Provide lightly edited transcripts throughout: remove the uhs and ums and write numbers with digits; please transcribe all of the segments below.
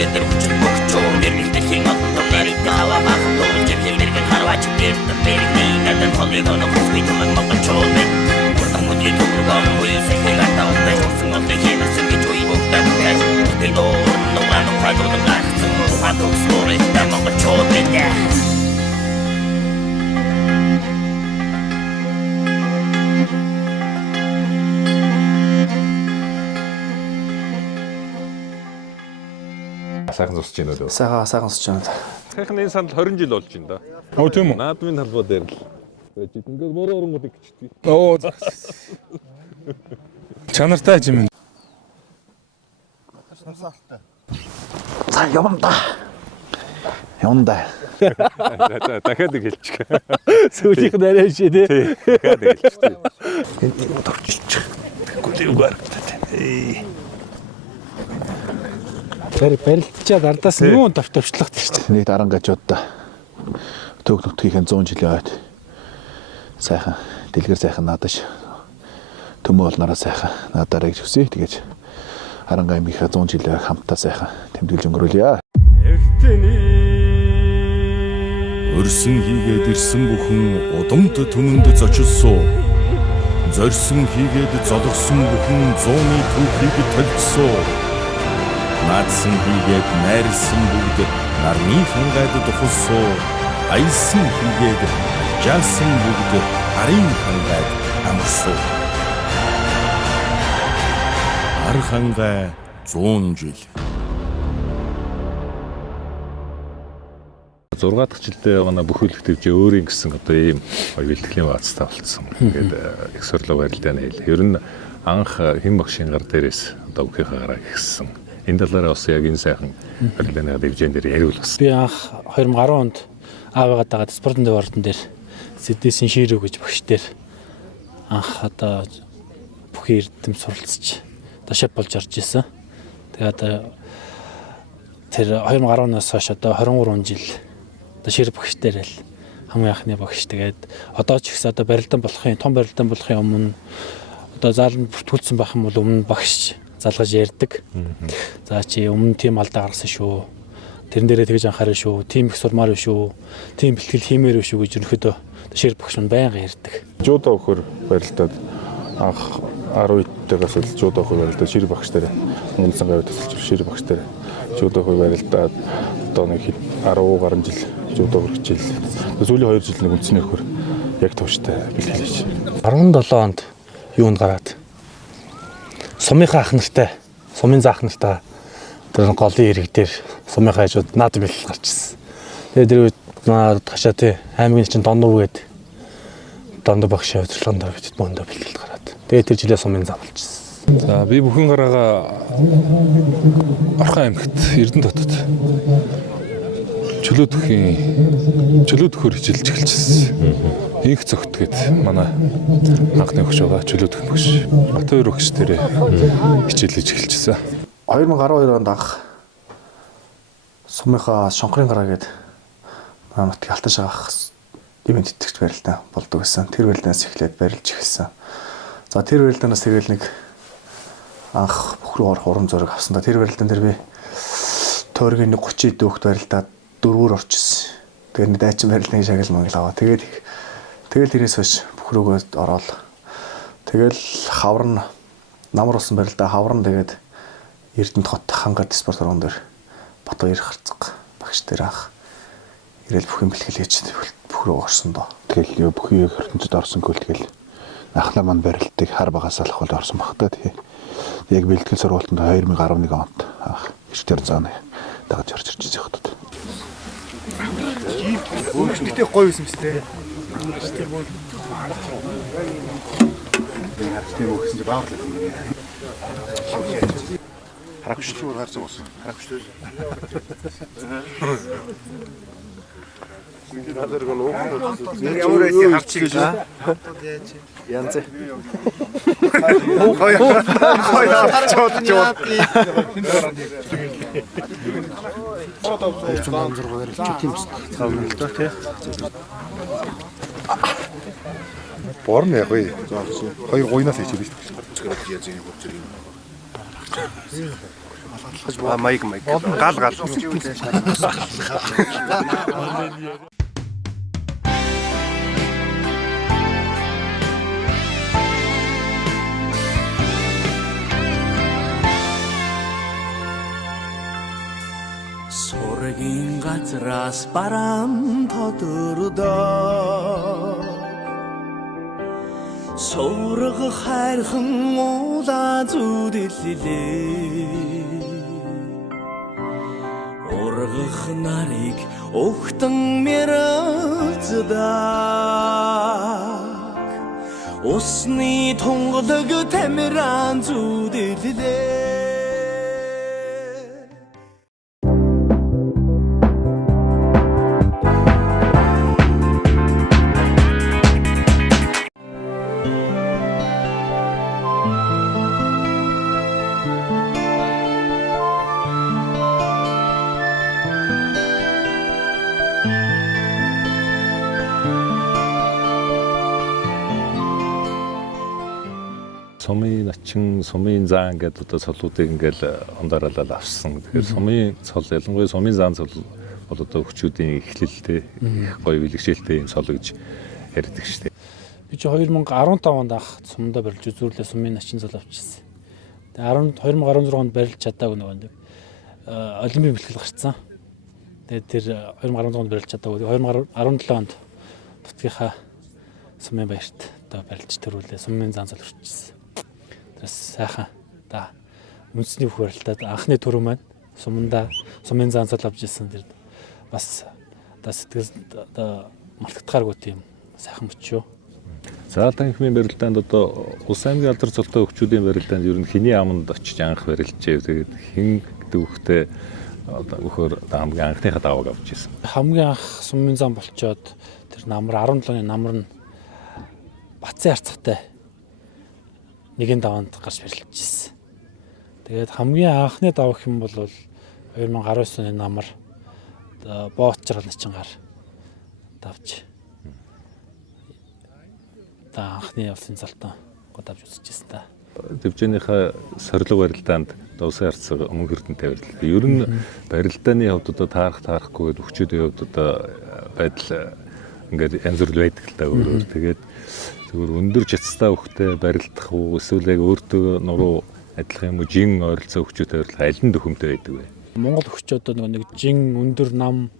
Дэвидэр хүчит богчоо нэрмэлтэхийн олон нарыг аваа бахан дөрөв жирлэг харваач гэртэн бэрний надад холыг онох үгүй томог монгочоо урдан мөдий төгрөгөн үе сэхэг атаавтай усан олон хийнэсэн гэж үе бүгдээ тэр доор нууран хадуулан гарсан хатуус нуурыг монгочоо бэдэ сайхан зурсч байна уу? Сайхан зурсч байна. Сайхны сандал 20 жил болж байна да. Оо тийм үү? Наадмын талбай дээр л. Ингээд мөрөө оронгууд гिचдэг. Оо. Чанартай юм. За явна да. Дахиад нэг хэлчих. Сүүлийнх нь арай шээ тий. Дахиад нэг хэлчих. Энэ товчилчих. Тэгвэл юу гаргатай. Барилдчаад ардаас юу товчлох гэж байна. Нэг дарангачуудаа төг нутгийн 100 жилийн ойд сайхан дэлгэр сайхан наадаш төмөө олноороо сайхан наадаараа гэж хүсье. Тэгээд Аранга аймгийнхаа 100 жилийн хамтдаа сайхан тэмдэглэж өнгөрүүлье. Өрсөн хийгээд ирсэн бүхэн удамд түмэнд зочилсоо. Зорьсон хийгээд золгосон бүхэн зууны түүхийг толцсоо. Наадсан хийгээд найрсан бүгд нарны хангайд духалсоо. Аясан хийгээд жаасан бүгд арын хангайд амарсуу. Ар хангай 100 жил. 6 дахь жилдээ манай бүхүүлэх төвчөө өөрийн гэсэн одоо ийм бэлтгэлийн баацтай болцсон. Ингээд их сурлаг барилдааны хэл. Ер нь анх хэн багшийн гар дээрээс одоо бүхийнхаа гараа гисэн. Энэ талаараа бас яг энэ сайхан барилдааны дивжэн дээр яриул бас. Би анх 2010 онд аавыгаа дагаад спортын дэвартан дээр Сэдэсийн ширүү гэж багш дээр анх одоо бүхий эрдэм суралцж одоо шеф болж орж исэн. Тэгээд тэр 2010-наас хойш одоо 23 жил одоо шир багш дээр л хамгийн анхны багш. Тэгээд одоо ч ихсэн одоо барилдан болохын том барилдан болохын өмнө одоо зааланд бүртгүүлсэн байх юм бол өмнө багш залгаж ярьдаг. За чи өмнө тийм алдаа гаргасан шүү. Тэрэн дээрээ тэгж анхаарай шүү. Тим их сурмаар шүү. Тим бэлтгэл хиймээр шүү гэж ерөнхийдөө шир багш нь байнга ярьдаг. Жудо өхөр барилдаад анх 10 үетэйгээс л жудо өхөр барилдаад шир багш дээр Монголын гавьд тасалж шир багш дээр жудо өхөр барилдаад одоо нэг 10 гаруй жил жудо өхөр хичээл. Сүүлийн 2 жил нэг үндсний өхөр яг төвчтэй бэлтгэл хийж. 17 онд юунд гараад сумынхаа ах нартай, сумын заах нартай тэр голын ирэг дээр сумынхаа хажууд наадам бэлтгэл гарч ирсэн. Тэгээд тэр үед наад хашаа тий аймгийн чинь дондуу гээд дондоо багш удирдлагын дор бид мондоо бэлтгэл гараад. Тэгээд тэр жилээ сумын зам болчихсон. За би бүхэн гараагаа Орхон аймагт Эрдэнэ дотод чөлөөдөхөөр хичээлж эхэлчихсэн. Инх цогт гээд манай анхны өгч байгаа чөлөөдөх багш. Бат 2 өгч дээр хичээлж эхэлчихсэн. 2012 онд анх сумынхаа шонхрын гараа гээд манайд алтан шахах ивент итгэж барилдаа болдог гэсэн. Тэр барилдаанаас эхлээд барилж эхэлсэн. За тэр барилдаанаас тэгэл нэг анх бүх рүү орох урам зориг авсан. Тэр барилдаан дээр би тойргийн 30 дүүхт барилдаад 4-өр орчихсон. Тэгээд нэг дайчин барилданы шагнал мангал аваа. Тэгэл тэрээс хойш бүх рүүгээ ороод тэгэл хаврын намар болсон барилдаа хаврын тэгээд Эрдэнэт хот хангад спорт орон дээр бат 2 харцаг багш дээр анх ирэл бүх юм бэлтгэл хийж бүх рүү орсон доо. Тэгэл бүхий ертөнцид орсон гэл тэгэл анхлаа манд барилтыг хар багаас алах бол орсон баг та тий. Яг бэлтгэл сургуультанд 2011 онд анх эртээр заана дагаж орж ирж байгаа хөтөд. Өөрчлөлттэй гоё юм шүү дээ. Харцтай өгсөн чи баавал. Харагчгүй харцаг болсон. Харагчгүй. Надад гоо нөө. Ямар харцгийг янз. Хой харцууд жоо. Борн яг үе. Хоёр гойнаас хийчихсэн. Маяг. Гал. Сургийн газраас бараан тодордоо Сорог хайрхан уула зүдэрлээ Ургах нарыг өгтөн мэрэлцдэг Усны тунгалаг тамиран зүдэрлээ Сумын начин, сумын заан гэдэг одоо цолуудыг ингээл ондаралал авсан. Тэгэхээр сумын цол ялангуяа сумын заан цол бол одоо хүчүүдийн эхлэлтэй их гоё бэлгшээлтэй юм цол гэж ярьдаг шүү дээ. Би чи 2015 онд анх сумдаа барилж үзүүлээ сумын начин цол авчихсан. Тэгээ 2016 онд барилж чадаагүй нэг олимпийн бэлтгэл гарцсан. Тэгээд тэр 2016 онд барилж чадаагүй. 2017 онд Нутгийнхаа сумын баярт одоо барилж төрүүлээ сумын заан цол өрчсөн. Сайхан да үндэсний бүх барилтад анхны төрөө маань сумын заан цол авч ирсэн тэр бас одоо сэтгэл одоо мартагдахааргүй тийм сайхан мөчөө. Заалтан хэмээн барилдаанд одоо Улс аймгийн алдар цолтой хөгчүүдийн барилдаанд ер нь хэний аманд очиж анх барилжээ. Тэгээд хэн гэдэг хөхтэй одоо өхөр хамгийн анхныхаа давааг авч ирсэн. Хамгийн анх сумын заан болчоод тэр намар 17-ны намар нь Бацын харцагтай нэгэн даваанд гарч барилжсэн. Тэгээд хамгийн анхны давах юм бол 2019 оны намар боочрал начингаар давж. Та анхны улсын цалтан годавж үзчихсэн та. Дэвжээнийхээ сорилго барилдаанд Улсын харцаг өмнө Эрдэнэтэй барилдаа. Ер нь барилдааны хувьд одоо таарахгүй гэдэг хүчүүдийн хувьд одоо байдал ингээд янз бүр байдаг л та өөрөөр. Тэгээд зүгээр өндөр чацтай хөхтэй барилдах уу эсвэл яг өөртөө нуруу адилхан юм уу жин ойролцоо хөхчтэй барилдах аль нь төхөмтэй байдаг вэ? Монгол хөхчүүд нэг жин өндөр нам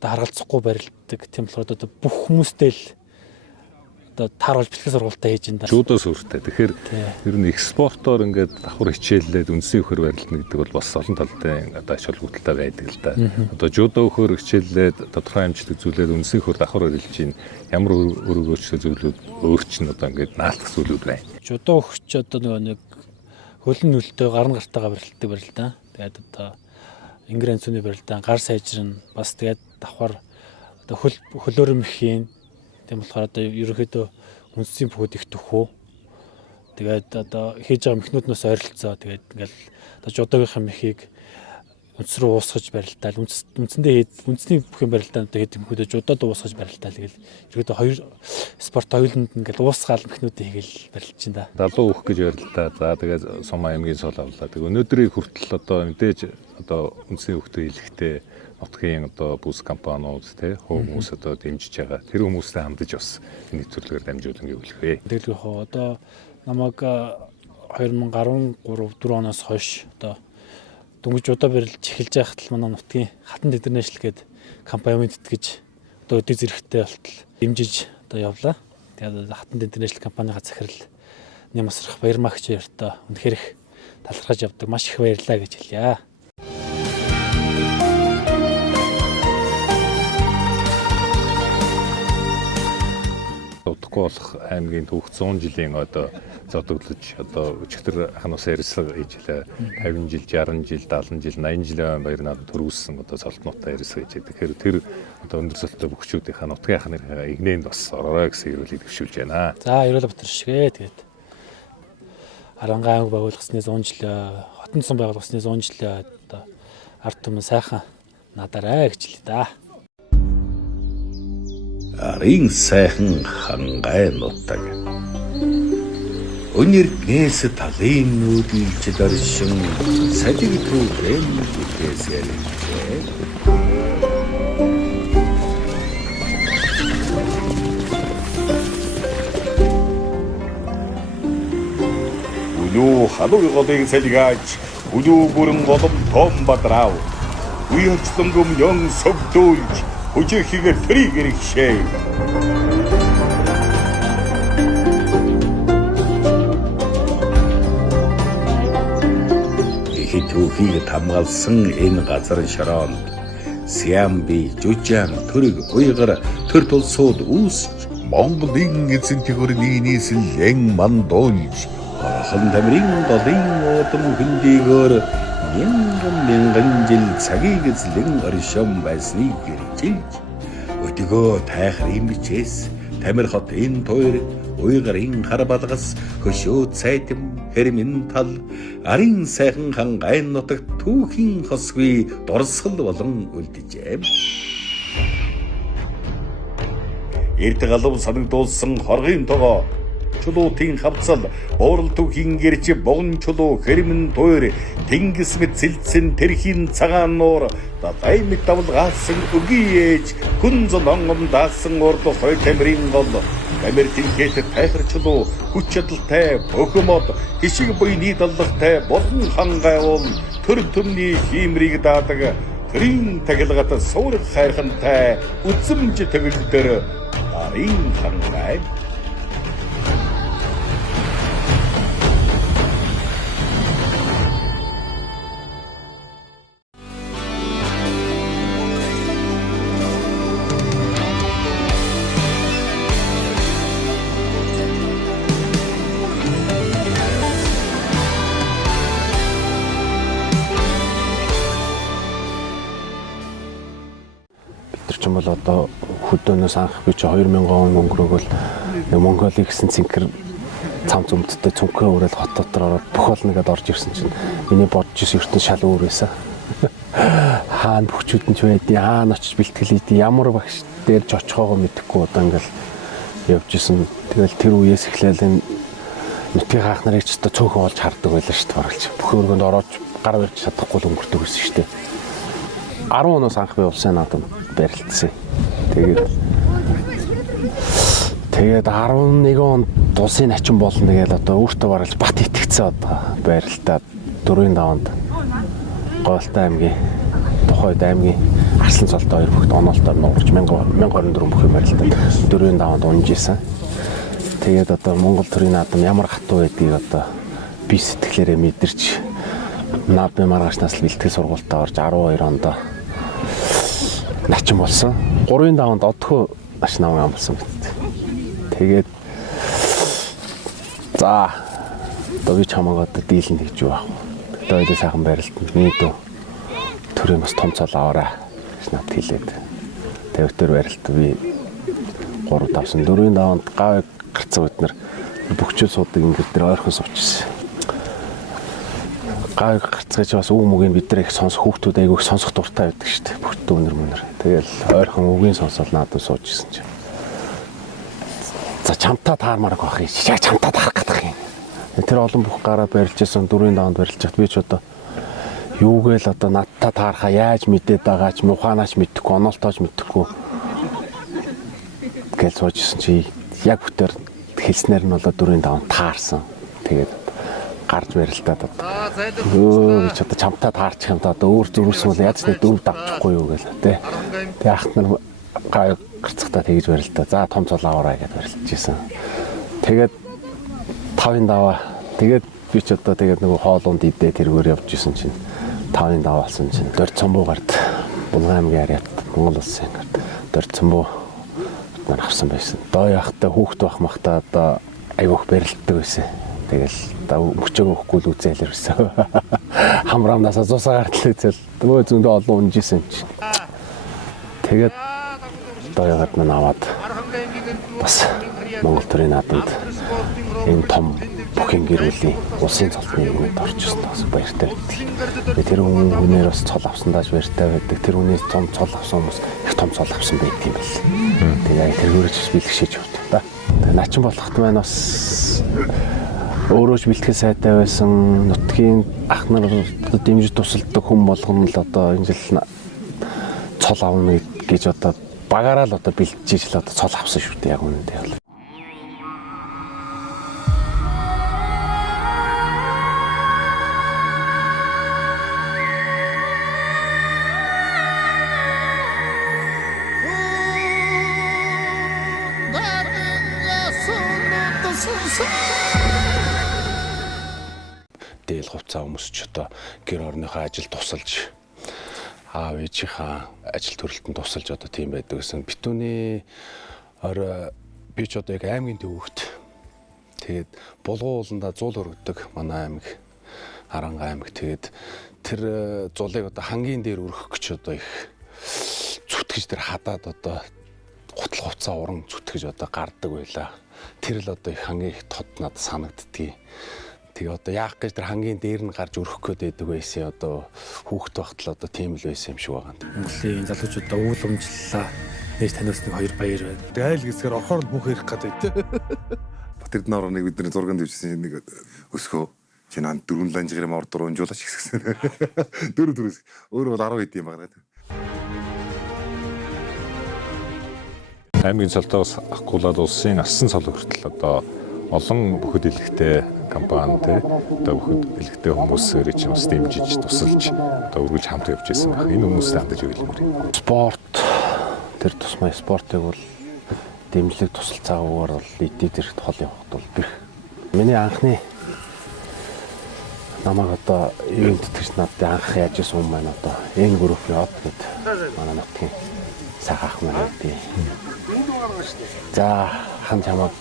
одоо харгалзахгүй барилддаг. Тийм болохоор одоо бүх хүмүүстэй л одоо тааруулж бэлтгэл сургалтаа хийж энэ. Чудо сүртэй. Тэгэхээр ер нь экспортоор ингээд давхар хичээллээд үндсийн хөхөр барилдана гэдэг бол бас олон талтай одоо ач холбогдолтой байдаг л да. Одоо чудо хөхөр хичээллээд тодорхой амжилт үзүүлээд үндсийн хөхөр давхар барилж чинь ямар өргөөчтэй зүйлүүд өөрчлөн одоо ингээд наалтах зүйлүүд байна. Чудо хөхч одоо нэг хөлн нүлтэй гарн гартайгаа барилддаг барилдаа. Тэгээд одоо Ингрэн цүний барилдаа гар сайжрын бас тэгээд давхар одоо хөлөөр мэхийн тийм болохоор одоо ерөнхийдөө үндсийн бүхд их төхөө. Тэгээд одоо хийж байгаа мехнүүднээс ойролцоо тэгээд ингээл одоо жодогийнхаа мехийг үндэс рүү уусгаж барилдаал үндэсний бүхэн барилдаанд одоо хэд мөхөдөө жодод уусгаж барилдаал тэгэл ерөнхийдөө хоёр спорт хоёуланд ингээл уусгаал мехнүүдээ хийгээл барилж чинь да. Далуу өөх гэж барилдаа. За тэгээд Сум аймгийн цол авлаа. Тэгээд өнөөдрийн хүртэл одоо мэдээж одоо үндсийн хөхтэй хэлэхдээ нутгийн одоо бүс компаниуд те хүмүүс одоо дэмжиж байгаа. Тэр хүмүүстэй хамтдаж бас энэ нэвтрүүлгээр дамжуулан гэвэл вэ. Тэгэл одоо намайг 2013-4 оноос хойш одоо дөнгөж удаа барилж эхэлж байхад л манай нутгийн Хатан Интернэшнл гээд компани тэтгэж одоо өдөө зэрэгтэй болтол дэмжиж одоо явлаа. Тэгээд Хатан Интернэшнл компанийга захирал Нямасрах Баярмагч яртаа үнэхээр их талархаж явдаг. Маш их баярлалаа гэж хэлье. Удахгүй болох аймгийн түүх 100 жилийн одоо зодоглож одоо өчигдөр ханаас ярьслага хийжлээ 50 жил 60 жил 70 жил 80 жилийн баяр наадад төрүүлсэн одоо цолтнуудаа ярьслага хийж. Тэгэхээр тэр одоо өндөр цолтой бүхчүүдийнхаа нутгийн ахныхаа игнэнд бас ороорой гэсэн ирүүлгийг төвшүүлж байна. За Ерөөлбатар шигээ тэгээд Арангаан аймаг байгуулагдсны 100 жил Хотон цум байгуулагдсны 100 жил одоо ард түмэн сайхан надараа гэж хэлээ да. Арын сайхан хангай нутаг. Өнөрнээс талын нүүдэлж дөршин садиг түүхэн үгээсээр Үлүү халуй голыг сэлгаач үлүү бүрэн голом том бадрав уйрцлонгом ён согдуулж хүчихээр трийг иргэшээ Ихи түүхийг хамгаалсан энэ газар шороонд Сиамби, Жужаан, Төрөг, Уйгар төр тулсууд үүсч Монголын эзэн төгөрний нийслэн мандуулж Орхон тамирын голын удам хөндийгөр мянган жил цагийг эзлэн оршин байсныг гэрчилж өдгөө тайхрын бичээс тамир хотын тойр Уйгарын хар балгас хөшөө цайтам хэрмэн тал арын сайхан хангайн нутагт түүхийн хосгүй дурсгал болон үлдэжээ. Эрт галав санагдуулсан хоргийн тогоо чулуутын хавцал буурал түүхийн гэрч богн чулуу хэрмэн тойр тэнгис мэт цэлцэн тэрхийн цагаан нуур дай мэт давлгаасан өгийн ээж хүн зонгом даасан урд хой тамирын гол Америкийн хэтэ тайхар чулуу хүч чадалтай бөхөмод хишиг буйны даллагтай болон хангайвол төр төмний хиймрийг даадаг тэрийн тагилгат суурх хайрхантай үзэмж төгөлдөр арын хангай бол одоо хөдөөнөөс анх би чи 2000 он өнгөрөөгөл Монголыг гэсэн цэнхэр цамц өмдөлтөй цүнхээ өрөөл хот дотор ороод бүх олногээд орж ирсэн чинь миний бодож ирсэн ертөнц шал өөр байсан. Хаана бүхчүүд нь ч байдیں۔ Хаана очиж бэлтгэл хийдیں۔ Ямар багш дээр ч очихоогоо мэдэхгүй одоо ингээл явж исэн. Тэгэл тэр үеэс эхлээл энэ нутгийн хаах нарыг ч одоо цөөхөн олж хардаг байлаа шүү дээ баргалж. Бүх өргөнд ороод гар барьж чадахгүй л өнгөрдөг байсан шүү дээ. 10 оноос анх би улсын наадам барилдсан. Тэгээд 11 онд улсын начин болно тэгэл одоо өөртөө баралж бат итгэцээ одоо барилдаад 4-5 онд Гоолтай аймгийн тухайд аймгийн Арслан цолтой 2 бүхт оноолтоор нуурч 1024 бүхэн барилдаад 4-5 онд унжижсэн. Тэгээд одоо Монгол төрийн наадам ямар хатуу байдгийг одоо би сэтгэлээрээ мэдэрч наадмын маргаашнаас л бэлтгэл сургуультаа орж 12 онд начин болсон. 3-5 онд одхоо нач намаа болсон гэт. Тэгээд за одоо би чамаагаа одоо дийлэн хийж юу аах вэ? Одоо ойлоо сайхан барилдана. Миний дөө төрийн бас том цол аваарай гэж надад хэлээд. Тэгээд тэр барилт би 3 давсан 4-5 онд гав гарцсан өднөр бүгчил суудаг ингээд тэр ойрхон суучсан. Гав гарцгаж бас үг мөгийн бид нар их сонсох хүүхдүүд айгүйх сонсох дуртай байдаг шүү дээ. Бүгд дүүнэр мөнөр. Тэгэл ойрхон үгийн сонсол надад сууж исэн чинь. За чамтаа таармаар байх юм. Шишээ чамтаа таарах гэдэг юм. Тэр олон бүх гараа барилж исэн 4-5 онд барилж хат би ч одоо юугээл одоо надтай таарахаа яаж мэдээд байгаач муханаач мэдэхгүй оноолтооч мэдэхгүй гэж сууж исэн чи яг бүтээр хэлснээр нь болоо 4-5 онд таарсан. Тэгээд гарч барилдаад одоо чи одоо чамтаа таарчих юм да одоо өөр зүрхсэн бол яаж нэг дөрв давчихгүй юу гээл тэ. Тэгээ ахт нар гай гарцахтаа тэгж барилдаа. За том цол аваарай гэж барилдаж исэн. Тэгээд 5-ын даваа тэгээд би ч одоо тэгээд нөгөө хоолунд идээ тэргээр явж исэн чинь 5-ын даваа болсон чинь Дорцомбуу гард Булган аймгийн ариат Монгол улсын гард Дорцомбуу нар авсан байсан. Доо яхахтаа хүүхд байх махтаа одоо айгүйх барилддаг байсан. Тэгэл мөчөг өгөхгүй л үзэл ирсэн. Хамраамнасаа зусаа гартлаа үзэл. Нөгөө зөндөө олон унжижсэн чинь. Тэгээд дооёгод нь аваад бас Монгол төрийн наадамд энэ том бүхэн гэр бүлийн улсын цолтны нэгт орчихсон бас баяртай байдаг. Би тэр хүнээр бас цол авсандааж баяртай байдаг. Тэр хүнээс том цол авсан хүмүүс их том цол авсан байдаг юм байна. Тэгээ тэргээрч бэлгшээж явдаг да. Тэгээ начин болохт маань бас өөрөө ч бэлтгэл сайтай байсан нутгийн ах нар дэмжиж тусалдаг хүн болгоно л одоо энэ жил цол авна гэж одоо багаараа л одоо бэлтжиж л одоо цол авсан шүү дээ яг үнэндээ бол. Дээл хувцас хүмүүс ч одоо гэр орныхоо ажил тусалж аав ээжийнхаа ажил төрөлтөнд тусалж одоо тийм байдаг гэсэн. Битүүний орой би ч одоо яг аймгийн төвөгт тэгээд булгуу ууланда зуул өргөдөг манай аймаг Харанга аймаг. Тэгээд тэр зулыг одоо хамгийн дээр өргөх гэж одоо их зүтгэж тэр хадаад одоо гутал хувцаа уран зүтгэж одоо гардаг байлаа. Тэр л одоо их хамгийн их тод надад санагддгийг. Тэгээ одоо яах гэж тэр хамгийн дээр нь гарч өрөх гээд байдаг байсан одоо хүүхэд багт л одоо тийм л байсан юм шиг байгаа. Монголын залуучуудаа үйл өмжлөлөө нээж таниулсныг хоёр баяр байна. Тэгээ айл гэсгээр орхоор нь бүх ирэх гэдэг. Батэрднаар нэг бидний зурганд дэвжсэн нэг өсгөө чинь ан 4 ланжгэрм ор дөрөнжуулаач гэсэн. Дөрөв өөрөө бол 10 хэд юм байна. Аймгийн цолтоос ахгуулаад улсын асан цол хүртэл одоо олон бүхэд илэгтэй компани одоо бүхэд илэгтэй хүмүүсээр чинь бас дэмжиж тусалж одоо үргэлж хамт явж байсан байна. Энэ хүмүүстэй хандаж өгөлмөр юм. Спорт тэр тусмай спортыг бол дэмжлэг тусалцаагүйгээр бол эдийн зэрэгт хол явахд бол бэрх. Миний анхны намайг одоо ивент тэтгэж надад анх яаж исэн юм байна одоо энэ группийн од гэдэг манай нутгийн сайхан ах маань байдیں۔ За хан чамаг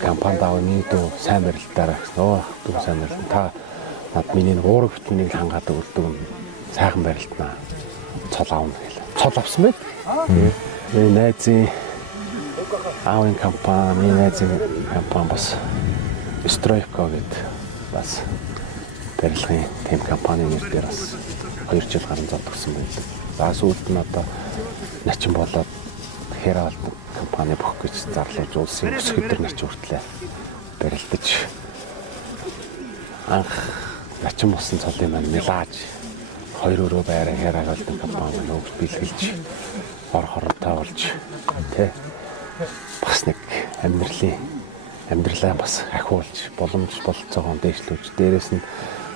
компанид авах нэгдүү сайн барилдаараа гэсэн. Дүү сайн барилдан та над миний уураг битнийг хангаадаг үлдэг сайхан барилднаа цол аавна гэлээ. Цол авсан байд. Тэгээ найзын аавын компани, найзын компани бас Стройко гэдэг бас барилгын тэм компани нэр дээр бас 2 жил гарan зодгсон байдаг. За сүүлд нь одоо начин болоод Хэралд компани бөх гэж зарлуулж улсын өсгөдөр начин хүртлээ барилдаж анх начин болсон цолын маань мэлааж 2 өрөө байраа Хэралд компани нөгөөс бэлгэлж ор хортой болж тэ бас нэг амьдралаа бас ахиулж боломж болцоогоо дээшлүүлж дээрэс нь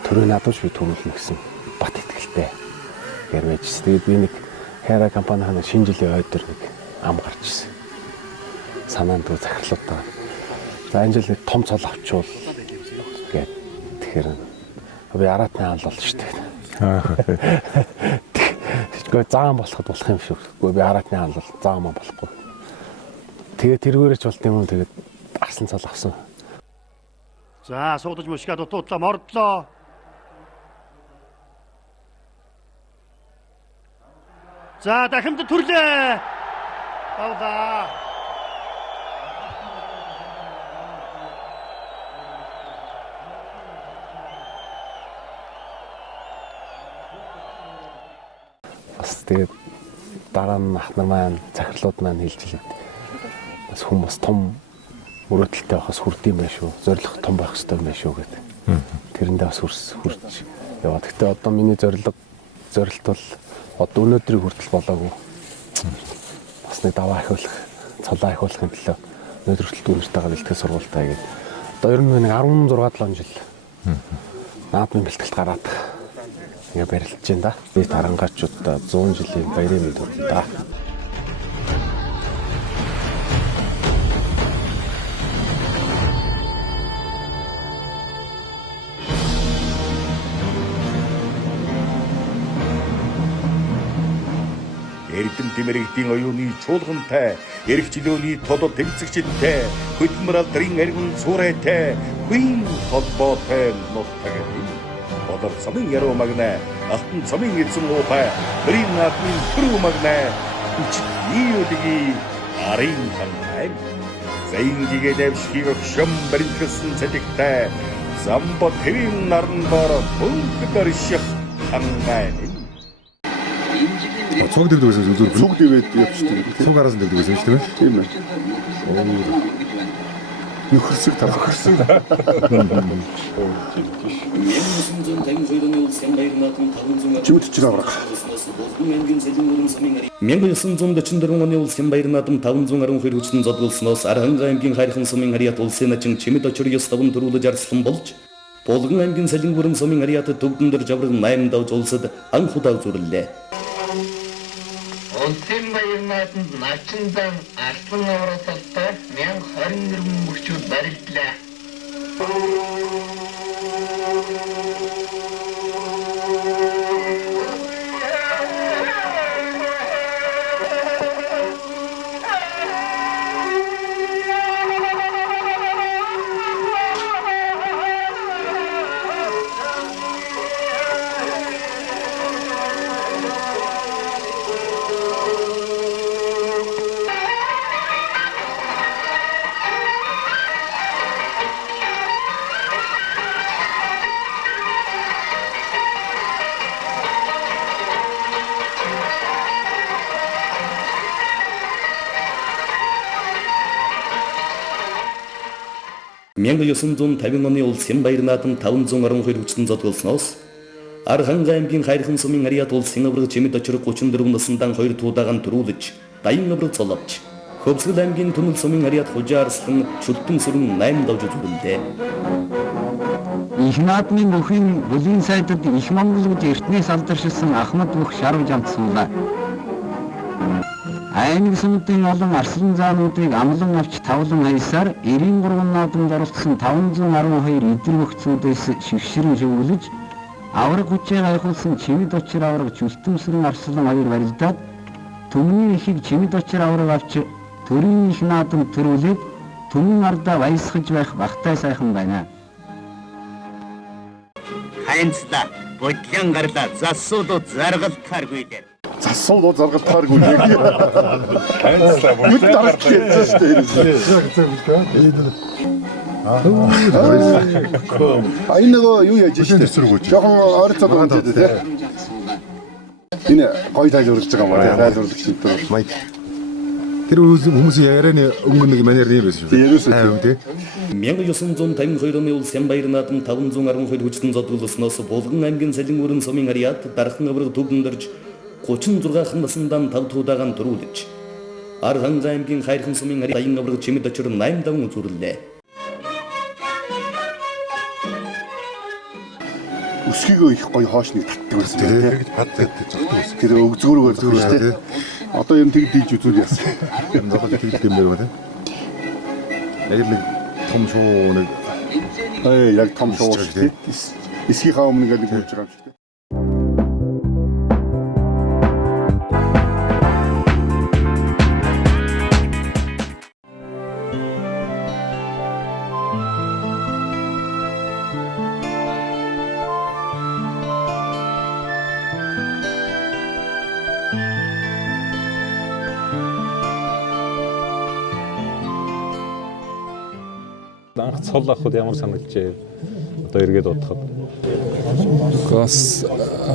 төрийн надууч би төрүүлнэ гэсэн бат итгэлтэй ярмэж. Тэгээд би нэг Хэра компани хана шинэ жилийн ойдөр нэг ам гарч ирсэн. Санаанд дүү захирлуудаа. За энэ жил том цол авчвал гээд тэгэхээр би аратны хаал болно шүү дээ. Тэгэхгүй заан болоход болох юм шүү. Гэхдээ би аратны хаал бол заан маа болохгүй. Тэгээд тэргээрч болт юм уу тэгээд арслан цол авсан. За суудаж мушгаа дутуудлаа мордлоо. За дахимд төрлөө. Тавлаа. Бас тэгээд дараа нь ах нар маань захирлууд маань хэлжлээ. Бас хүмүүс том мөрөөдөлтэй байхаас хүрдэм байх шүү. Зорилго том байх хэрэгтэй байх шүү гэдэг. Тэрэндээ бас хүрч яваа. Гэхдээ одоо миний зорилт бол одоо өнөөдрийг хүртэл болоогүй. Бас нэг даваа ахиулах, цолоо ахиулахын төлөө өнөөдөр хүртэл дүүнэртэйгээ бэлтгэл сургуультаа гээд. Одоо ер нь нэг 16-7 жил. Наадмын бэлтгэлд гараад ингээ барилдаж байна да. Би тарангаачуудаа 100 жилийн баярын мэнд хүргэнэ да. Эрдэм тэмэрэгдийн оюуны чуулгантай, эрх чөлөөний тодод тэмцэгчтэй, хөдөлмөр алдрын аргун цуурайтай, хүйн холбоотой нутаг юм. Бодор цамын яруу магнаа, алтан цамын эзэн уупай, бүрийн наадмын түрүү магнаа, үчит нийүүдгийн арын хангай. Зэйнгийн дэвшгийг өгшөм баримтгсан цадигтай, замбо тэвийн наран бор мөнгө дөрших хангай. Цуг дээр дүүсэн зүгээр. Цуг дээвэд явчихдаг. Цуг араас дээр дүүсэн шүү дээ. Тийм ээ. Нөхөрсөг талхарсан. Чимэт авраг. 1944 оны улсын баяр наадам 512 хүчнэн зодголсноос Архангай аймгийн Хайрхан сумын хариат улсын ачин чимэд очир ёс таван төрүүлж арслан болж Болгон аймгийн Салин бүрэн сумын хариат төвдөндөр жавраг 8 давж улсад анх удаа зүрлээ. Улсын баяр наадамд Начиндан арслан авралтай 1021 мөрчүүд баригдлаа. оны улсын баяр наадам 512 хүчнэн зодголсноос Архангай аймгийн Хайрхан сумын хариат улсын авраг чимэд очир 34 насындан 2 туудагаан төрүүлж даян авраг цоловч Хөвсгөл аймгийн Түмэл сумын хариат хужаа арслан шүлтэн сүрэн 8 давж зүрлээ. Их наадмын бүхэн бүлийн сайдад их Монгол гэж эртнээс алдаршилсан Ахмад бүх шарв жамтсуулаа. Аймаг сумдын олон арслан заануудыг амлан авч тавлан хаясаар 93 наадамд оролцсон 512 эдэр хөгцүүдээс шигшрэн шөвлөж авраг хүчээр хайхулсан чимэд очир авраг чүлтэмсрэн арслан хоёр барилдаад Түмний ихийг чимэд очир авраг авч төрийн их наадам төрүүлээд Түмэн ардаа баясгаж байх багтай сайхан байна. Хайнцлаа бодлон гарлаа засуудууд заргалтааргүй дээ. Засуулууд заргалтааргүй нэ. Хайнцлаа бодлон гарлаа энэ нөгөө юу яаж штэ. Жохон ойрцоод байгаа юм тий. Энэ гоё тайлбарлаж байгаа юм аа. Тайлбарлагч энэ майк. Тэр хүмүүсийн ярианы өнгө нэг манер юм байсан шүү. Тий. 1952 оны улсын баяр наадам 512 хүчнэн зодголсноос Болгон аймгийн Салин бүрэн сумын хариат дархан авраг төвдөндөж 36 насындан 5 туудагаан төрүүлж Архангай аймгийн Хайрхан сумын хариат даян авраг чимэд очир 8 давн зүрлээ. Өсгийгөө их гоё хоошныг татдаг байсан тийм. Пад зогтдог байсан. Тэр өгзгөрөөр зогтдог шүү дээ. Одоо юм тэг дийж үзүүл яасан. Юм зогтдог тэгэл юм байна тийм. Яг л том шуу нэг яг том шуу тийм. Эсгийнхаа өмнө нэг болж байгаа юм шиг тийм. Анх цол авахд ямар санагдчихэ? Одоо эргээд бодоход. Бас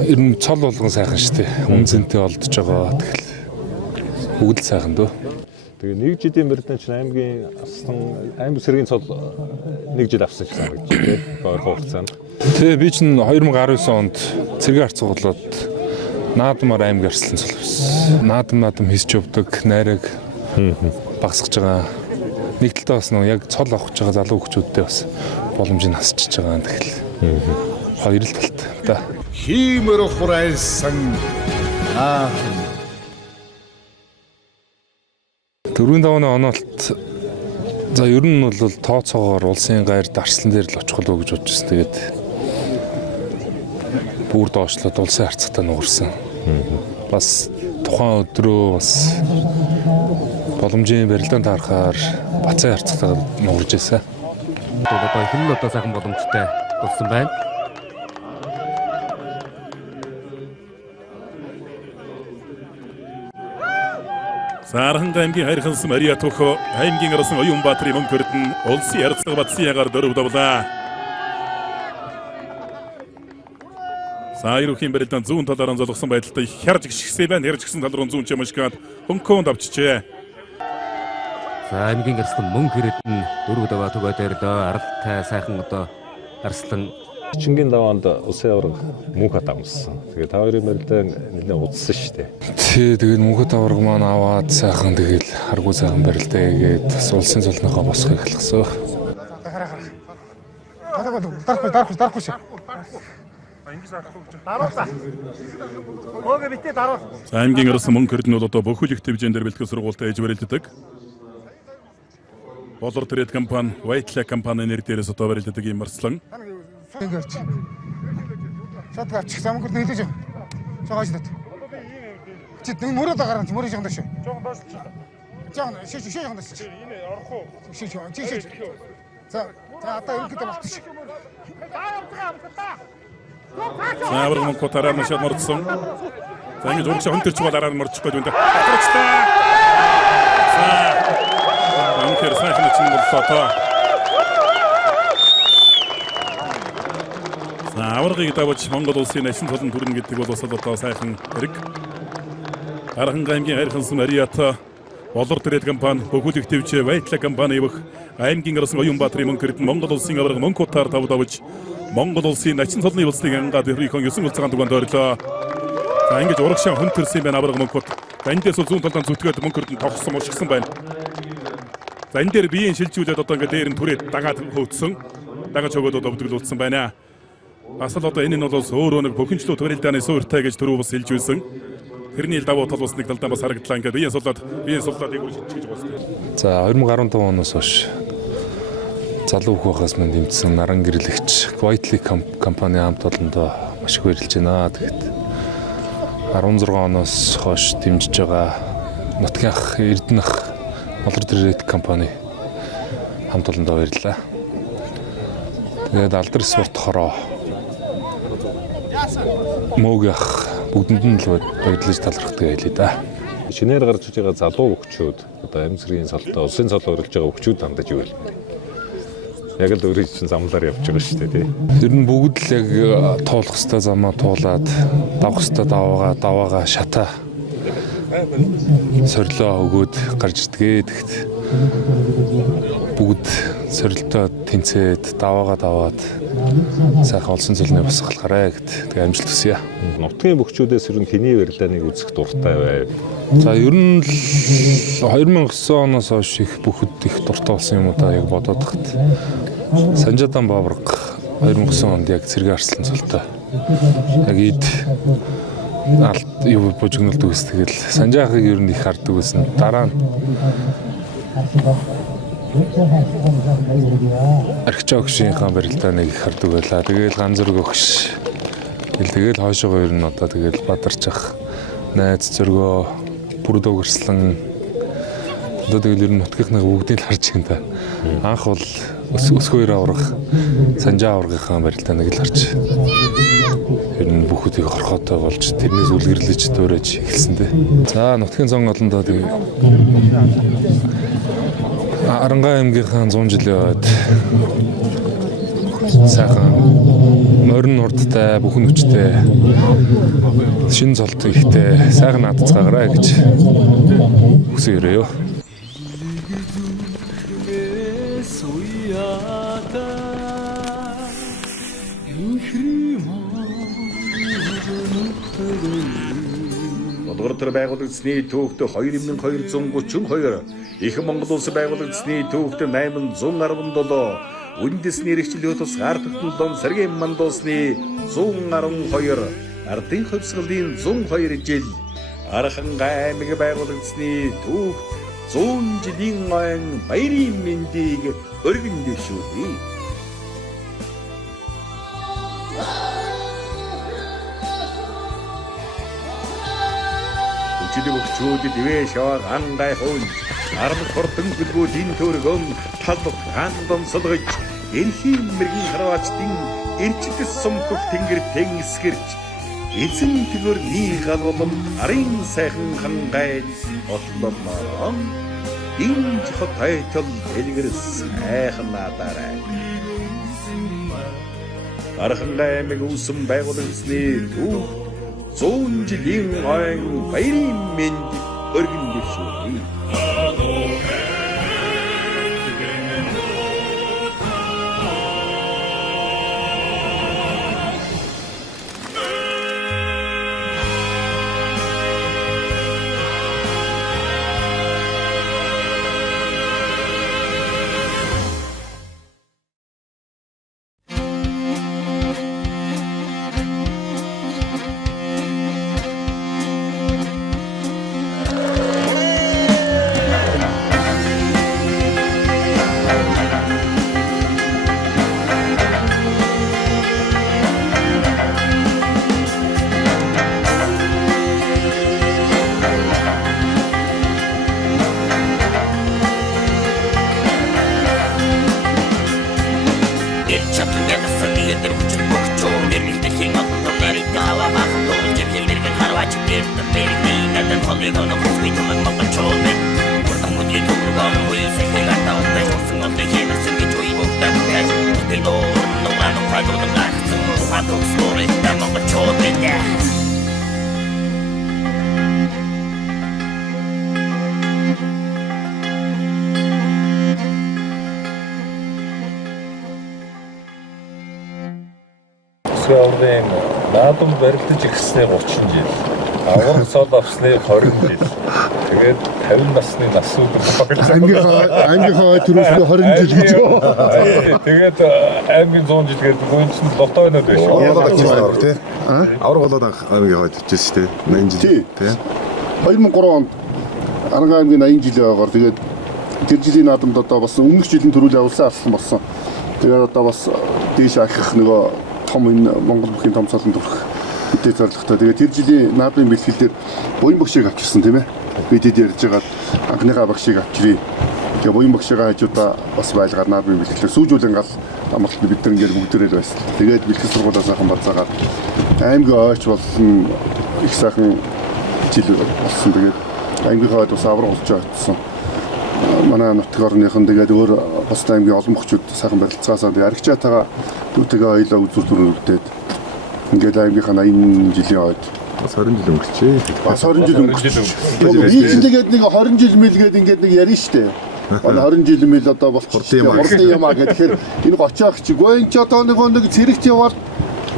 ер нь цол болгон сайхан шүү дээ. Үнцэнтэй олдож байгаа. Тэгэл бүгд л сайхан дөө. Тэгээ нэг жилийн барьдан чинь аймгийн авсан аймаг сэргийн цол нэг жил авсан гэсэн санагдчих тийм. Ойрхон хугацаанд. Тэгээ би чинь 2019 онд цэргийн ард цуглаад наадмаар аймаг арслан цол байсан. Наадам хийсч явдаг найраг багасгаж байгаа. Нэг талдаа бас яг цол авах гэж байгаа залуу хүүхдүүдтэй бас боломжийг хасчихж байгаа. Тэгэл хоёр л талтай да. Хиймэр хурайлсан Дөрвөн давны онолт за ер нь бол тооцоогоор улсын гайрд арслан дээр л очихлоо гэж бодож байна. Тэгээд бүр доошлоод улсын харьцагтаа нугарсан. Бас тухайн өдрөө бас боломжийн барилдаанд харахаар Бацаа харьцагтаа нугарж ирсэн. Одоо хэн одоо сайхан боломжтой болсон байна. Архангай аймгийн Хайрхан сум Ариат хөх аймгийн Арсан Оюнбаатарын мөн көрдөн улсын ярилцлага батсан ягаар дөрөв давлаа. Саируухийн барилдаан зүүн талаараа золгосон байдалтай хярж гიშгсэн байна. Хярж гисэн тал руу зүүн чамшгаад хөнкөөнд авчжээ. За аймгийн арслан мөн хэрэд нь 4 даваа төгөөд ирлээ. Аралтай сайхан одоо арслан Чингийн даваанд усын аварга мөнх дамсан. Тэгээд та хоёрын мөрөлдөө нэлээд удсан шүү дээ. Тэгээд мөнхөд аварга маань аваад сайхан тэгэл харгуу сайхан барилдаа гээд улсын цолныхоо босхыг эхэлсэн. Дарахгүй шээ. Өөгээ битээ даруул. За аймгийн арслан мөн хэрэд нь бол одоо бүх их төвжэндэр бэлтгэл сургуультай ээж барилддаг. Болор Трейд компани, Whitelake компани нэр дээрээс одоо барилддаг юм арслан. Ингэрч. Шатгаач самгөр нэлээж юм. Жогооч даа. Чи мөрөд гараа мөрөж юм даа шүү. Жогоо доош чи. Жогоо шиш юм даа чи. Энэ орох уу? Шиш. За одоо ингэдэ багт чи. За аварга мөн котараар машаад мордсон. За ингэж урагшаа хөнтөрч бол араар морчих гээд байна. Батрагчтай. За анхэр сайхан чинь боллоо. Аваргыг давж Монгол улсын насан туршийн төрн гэдэг бол бас одоо сайхан хэрэг. Аранхай аймгийн хайрхансан Мариата, Болор Трейд компани, Бөхөл их төвчөө Whitelake компани ивэх аймгийн арслан Оюнбаатарын мөн хэрэд Монгол улсын аварга мөн котаар давж Монгол улсын насан туршийн улсыг ангаад өрхийн 9 улцгаан дугаанд ойрлоо. За ингэж урагшаа хөнтөрсөн байна аварга мөн кот. Эндээс зүүн талдаа зүтгээд мөн хэрэд тогтсон ушигсан байна. За энэ дээр биеийн шилжүүлээд одоо ингээд дээр нь түрээд дагаад хөвдсөн. Дагаж өгөөд одоо өвдөглүүлсэн байна. Бас л одоо энэ нь бол өөрөө нэг бохинчлуу төрөлдааны суурьтай гэж түрүү бас хэлж байсан. Тэрний давуу тал бас нэг талдаа бас харагдлаа. Ингээд биеийн суллаад ийг шилжиж байна. За 2015 оноос хойш залуу хөх байхаас мань дэмжсэн наран гэрлэгч Whitelake компани хамт олондоо маш их баярлж байна. Тэгээд 16 оноос хойш дэмжиж байгаа нутгийн ах Эрдэнэх Болор Трейд компани хамт олондоо баярлалаа. Тэгээд алдар спорт хороо мөөгөх бүгдэнд нь л баярлаж талархдаг байлээ да. Шинээр гарч иж байгаа залуу хөгчүүд одоо амь цэргийн солтой улсын цол урилж байгаа хөгчүүд хандаж ивэл яг л өөрөө чинь замлаар явж байгаа шүү дээ тий. Тэр нь бүгд л яг туулах хэвээр замаа туулаад давах хэвээр даваагаа шатаа сорилоо өгөөд гарч идгээд тэгт бүгд сорилтоо тэнцээд даваагаа даваад сайхан улсын цолны босгохлаарэ гэд тэг амжилт хүсье. Нутгийн бөхчүүдээс ер нь хэний барилдааныг үзэх дуртай байв. За ер нь л 2009 оноос хойш их бүхэд их дуртай болсон юм уу да яг бодоод хат. Санжаадан Баабарга 2009 онд яг цэргийн арслан цолтой. Яг ид алт юу божигнолд үс тэгэл Санжаахыг ер нь их харддаг байсан. Дараа нь Архичаа өгшийнхаа барилдааныг их хардаг байлаа. Тэгэл ганцзөрг өгш. Тэгэл хойшоогоо ер нь одоо тэгэл бадарчих найз зөргөө бүрд өгөрслөн одоо тэгэл ер нь нутгийнхнаа бүгдийг л харж байна та. Анх бол өсгөөр аврах Санжаа аврагынхаа барилдааныг л харж. Ер нь бүхүүдийг хорхоотой болж тэрнээс үлгэрлэж дуурайж эхэлсэн дээ. За нутгийн зон олондоо тэгээ Аранхай аймгийнхаа 100 жилийн ойд сайхан морин урдтай бүхэн хүчтэй шин цолт ихтэй сайхан наадцгаагаарай гэж хүсье өрөөё. Болор байгуулагдсны төвхт 2232 их Монгол улс байгуулагдсны төвхт 817 үндэс нэрчлөө тус ард түмэн саргийн мандуусны 112 ардын хөвсгөлийн 102 жил Аранхай аймаг байгуулагдсны төвхт 100 жилийн ойн баярын мэндийг өргөн дэвшүүлье. Өчигдөр дивэ шаваа ангай хөөж армд хурдан гүлгүүд энэ төргөн тал хандон сулгаж эрхийн мэргийн харваачдын эрчдэс сумхөх тэнгэр тэнгисгэрч эзэн тэгвэрний галбам арын сайхан хангай отломоо энэ хотайтол дэлгэр сайхан надараа Аранхай аймаг улсын байгуулагдсны төв 100 жилийн ойн баярын мэнд өргөн дэвшүүлье. холигоно хүсвитмэн мокон чоолбэн Урдан мөдий төгрөгөн үйл сэхэл атаунтай Хурсан олдын хэнэ сэргэж үе бүгдэн Дэлбор нуран ухайлуулан гарцсан Ухатог слорихта мокон чоолбэн Аврагын наадам барилдаж ирсний 30 жил. Авраг сол авсны 20 жил. Тэгээд 50 насны насууд аймгийнхаа төрөөсний 20 жил гэж. Тэгээд аймгийн 100 жил гэдэг гүнсэн лотойнод биш. Авраг тий. Авраг болоод аймгийнхаа төжсөн шүү дээ. 80 жил тий. 2003 онд Арга аймгийн 80 жилийн ойгоор тэгээд тэр жилийн наадамд одоо бас өмнөх жилийн төрүүл явуулсан арслан болсон. Тэгээд одоо бас дээш ахих нөгөө том энэ Монгол бүхийн том цолон төрөх үдээ зорилготой. Тэгээд тэр жилийн наадмын бэлтгэл дээр буян багшийг авчирсан тийм ээ. Бидэд ярьж байгаа анхныхаа багшийг авчиръя. Тэгээ буян багшигаа хажуудаа бас байлгаад наадмын бэлтгэлээр сүүжүүлэн гал амралтанд бид нар ингээд бүгдээрээ байсан. Тэгээд бэлтгэл сургуулиас сайхан бацаагаад аймгийн ойч болсон их сайхан жил болсон. Тэгээд аймгийнхаа бас авраг болж очсон. Манай нутаг орныхан тэгээд өөр бас аймгийн олон мөхчүүд сайхан барилцгаасаа тэгээд аригчаатайгаа түүтэйгээ хоёлаа үзүр төрүүлдээд ингээд аймгийнхаа 80 жилийн ойд бас 20 жил өнгөрчээ. Бас 20 жил өнгөрчээ. Тэгээд нэг 20 жил мэлгээд ингээд нэг ярина штэ. Одоо 20 жил мэл одоо болох хурдан юм аа гэхээр энэ гочоох чиггүй энэ ч одоо нэг цэрэгт яваад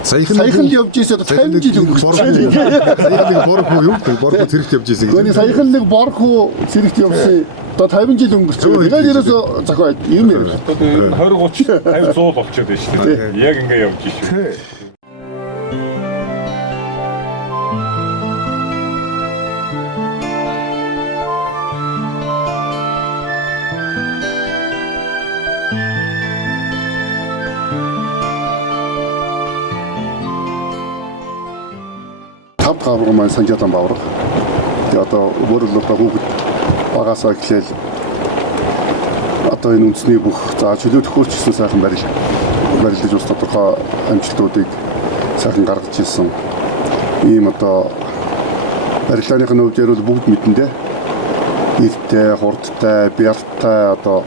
саяхан явж ийсээ 50 жил өнгөрчээ. Саяхан нэг борхоо юу гэдэг борхоо цэрэгт явж ийсээ. Гүний саяхан нэг борхоо цэрэгт явсан. Одоо 50 жил өнгөрчөө. Тэгээд ерөөсөө захаа юм ярих. Одоо 20 30 50 100 болчиход байна шүү дээ. Яг ингэ явж шүү. Авраг маань Санжаатан авраг. Тэгээ одоо өөрөөр одоо хүүхэд багасаа эхлээл одоо энэ үндэсний бүх за чөлөөт хөрч гэсэн сайхан барилдаж ус тодорхой амжилтуудыг сайхан гаргаж ирсэн. Ийм одоо барилгааныхын хувьд ярил бүгд мэдэндээ эрттэй, хурдтай, бярттай одоо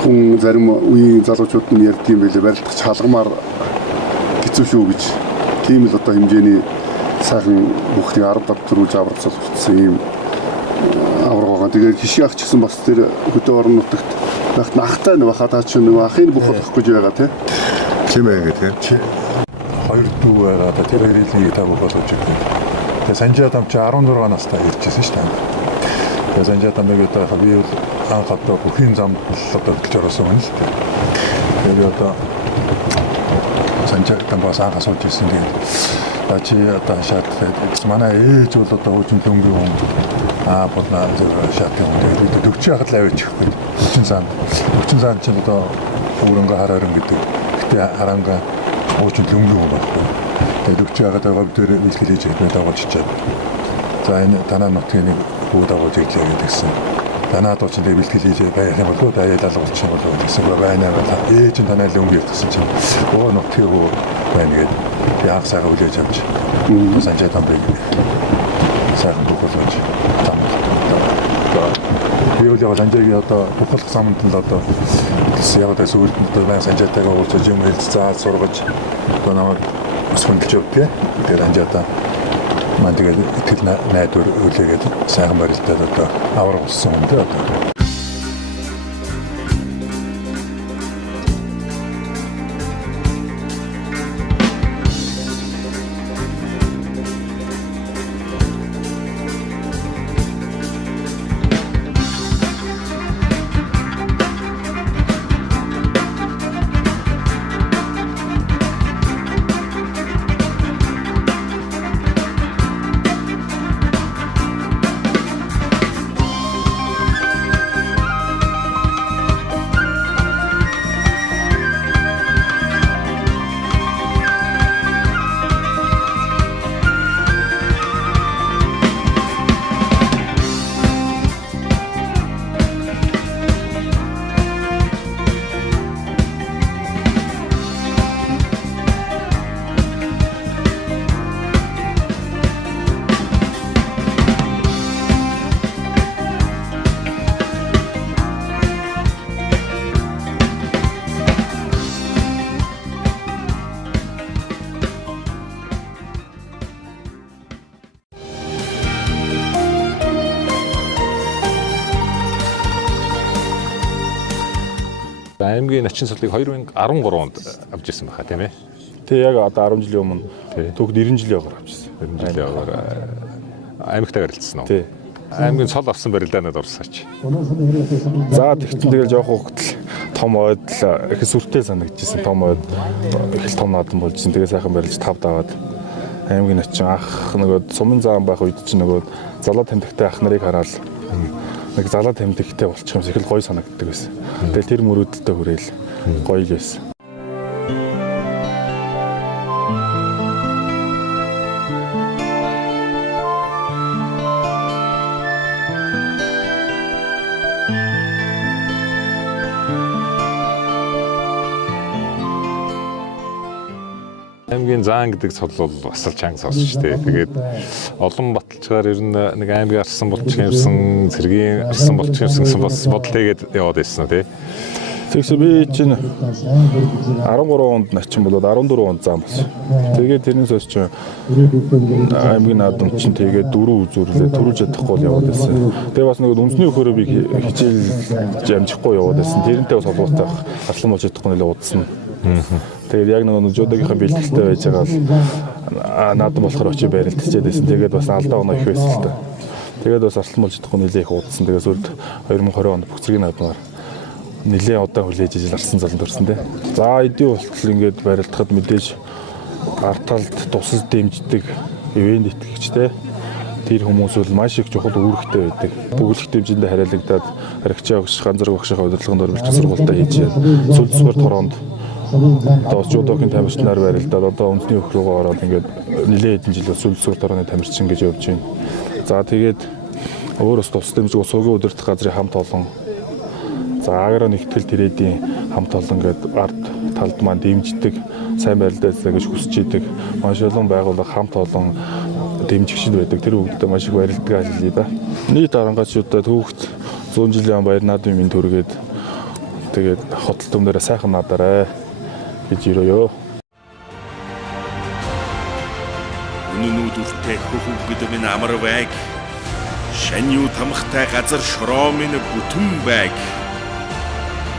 хүн зарим үеийн залуучууд нь ярьд юм байлээ барилдах хаалгамаар хэцүү шүү гэж. Тийм л одоо хэмжээний сайхан бүхнийг 10 давт төрүүлж аврагцал хүртсэн юм авраг байгаа. Тэгээд хишиг ах ч гэсэн бас тэр хөдөө орон нутагт багт нахтай нэг хадаа ч нэг ахын бүх болох гэж байгаа тийм ээ гэдэг. Хоёр дүү байгаа. Тэр хоёрын тав болох гэж байна. Тэгээд Санжаатан ч 14 настай ирчихсэн шүү дээ. Тэгээд Санжаатан нэг одоо би анх одоо бүхийн зам болоод гэж орсон юм шүү дээ. Тэгээд одоо Санжаатан бас анх асууж ирсэн тэгээд чи одоо шат манай ээж бол одоо хуучин дөнгөж юм болнаа шат юм тэгээд 40 хахад л аваачих гээд 30 сая ч одоо өөрөнгө хараарэн гэдэг. Гэтэ харанга хуучин дөнгөж юм байхгүй. Тэгээд 40 хахад байгаа дээр нийлхэл хийж байгаа дагуулж чаад. За энэ танаа нутгийн нэг хүү дагуулж ирлээ гэдгсэн. Танаа доо ч тэгээд бэлтгэл хийж байх юм болоо даяад алгуулчих юм болоо гэсэн байна байна. Ээж нь танаа л өнгө гэсэн чинь оо нутгийн хүү байна гэдэг. Яг сайхан үлээж авч. Санжаатан бай. Сайхан бүхэлж зам. Би үл яг Санжаагийн одоо бүхэлх замд л одоо яг одоо сүүлд нь одоо Санжаатайгаа уулзаж юм хэлцээ сургаж одоо намайг бас хөндлөж өгдөө. Тэгээд Санжаатан маань тэгээд итгэл найдвар үлээгээд сайхан барилдаад одоо авраг болсон юм дээ одоо. Аймгийн начин цолыг 2013 онд авч ирсэн байхаа тийм ээ. Тэг яг одоо 10 жилийн өмнө түүхд 90 жилийн өдөр авчихсан. 90 жилийн өдөр аймагтаа харилцсан уу? Тий. Аймгийн цол авсан барилдаанад орсооч. За тэгтэн тэгэл жоох хөвгт том ойд их сүртэй санагдчихсан. Том ойд их том наадам болжсэн. Тэгээ сайхан барилж тав даваад аймгийн начин ах нөгөө сумын заан байх үед чинь нөгөө залуу тамхитай ах нарыг хараад нэг залуу тамхитай болчих юмс их л гоё санагддаг байсан. Тэгэл тэр мөрөөдөлтөд хүрээл гоё л байсан. Аймгийн заан гэдэг цол бол бас л чанга цол шүү дээ. Тэгээд олон баталчгаар ер нь нэг аймгийн арсан болчих юмсан, цэргийн арсан болчих юмсан гэсэн бас бодол тэгээд яваад байсан тий. Тэгсэн би чинь 13 онд начин болоод 14 онд зам болсон. Тэгээд тэрнээс хойш чинь аймгийн наадам чинь тэгээд 4 үзүүрлээ төрүүлж чадахгүй бол яваад байсан. Тэгээд бас нэг үндэсний өхөөрөө би хичээл амжихгүй яваад байсан. Тэрнтэй бас холбоотой арслан болж чадахгүй нэлээд удсан. Тэгээд яг нэг жудагийнхаа бэлтгэлтэй байж байгаа бол наадам болохоор очиж барилдчихэд байсан. Тэгээд бас алдаа оноо их байсан л та. Тэгээд бас арслан болж чадахгүй нэлээд их удсан. Тэгээд сүүлд 2020 онд бүх зэргийн наадмаар нэлээд удаан хүлээж ижил арсан залан төрсөн те. За эдийн болтол ингээд барилдахад мэдээж ард талд тусал дэмждэг ивент итгэгчтэй тэр хүмүүс бол маш их чухал үүрэгтэй байдаг. Бүглэх дэмжиндээ хариалагдаад архичаа өгч ганц зэрэг багшийнхаа удирдлагын дөрвөлж сургуультай хийж сүлд сүр тороонд одоо жудогийн тамирчнаар барилдаад одоо үндэсний өх рүүгээ ороод ингээд нэлээд хэдэн жил сүлд сүр торооны тамирчин гэж явж байна. За тэгээд өөрөөс тус дэмжиг усуугийн удирдах газрын хамт олон за агро нэгтгэл тэрээдийн хамт олон гэдэг ард талд маань дэмждэг сайн барилдаасаа гэж хүсэж идэг маш олон байгууллага хамт олон дэмжигчд байдаг. Тэр бүгдээ маш их барилдгаа хэлье да. Нийт арангачуудад хүүхд 100 жилийн баяр наадмын минь төргээд тэгээд хотол төмнөрөө сайхан наадаарай гэж ирөөё. Үнэнүүд үртэй хөхөг гэдэг энэ амар байг. Шанью тамхтай газар шороо минь бүтэн байг.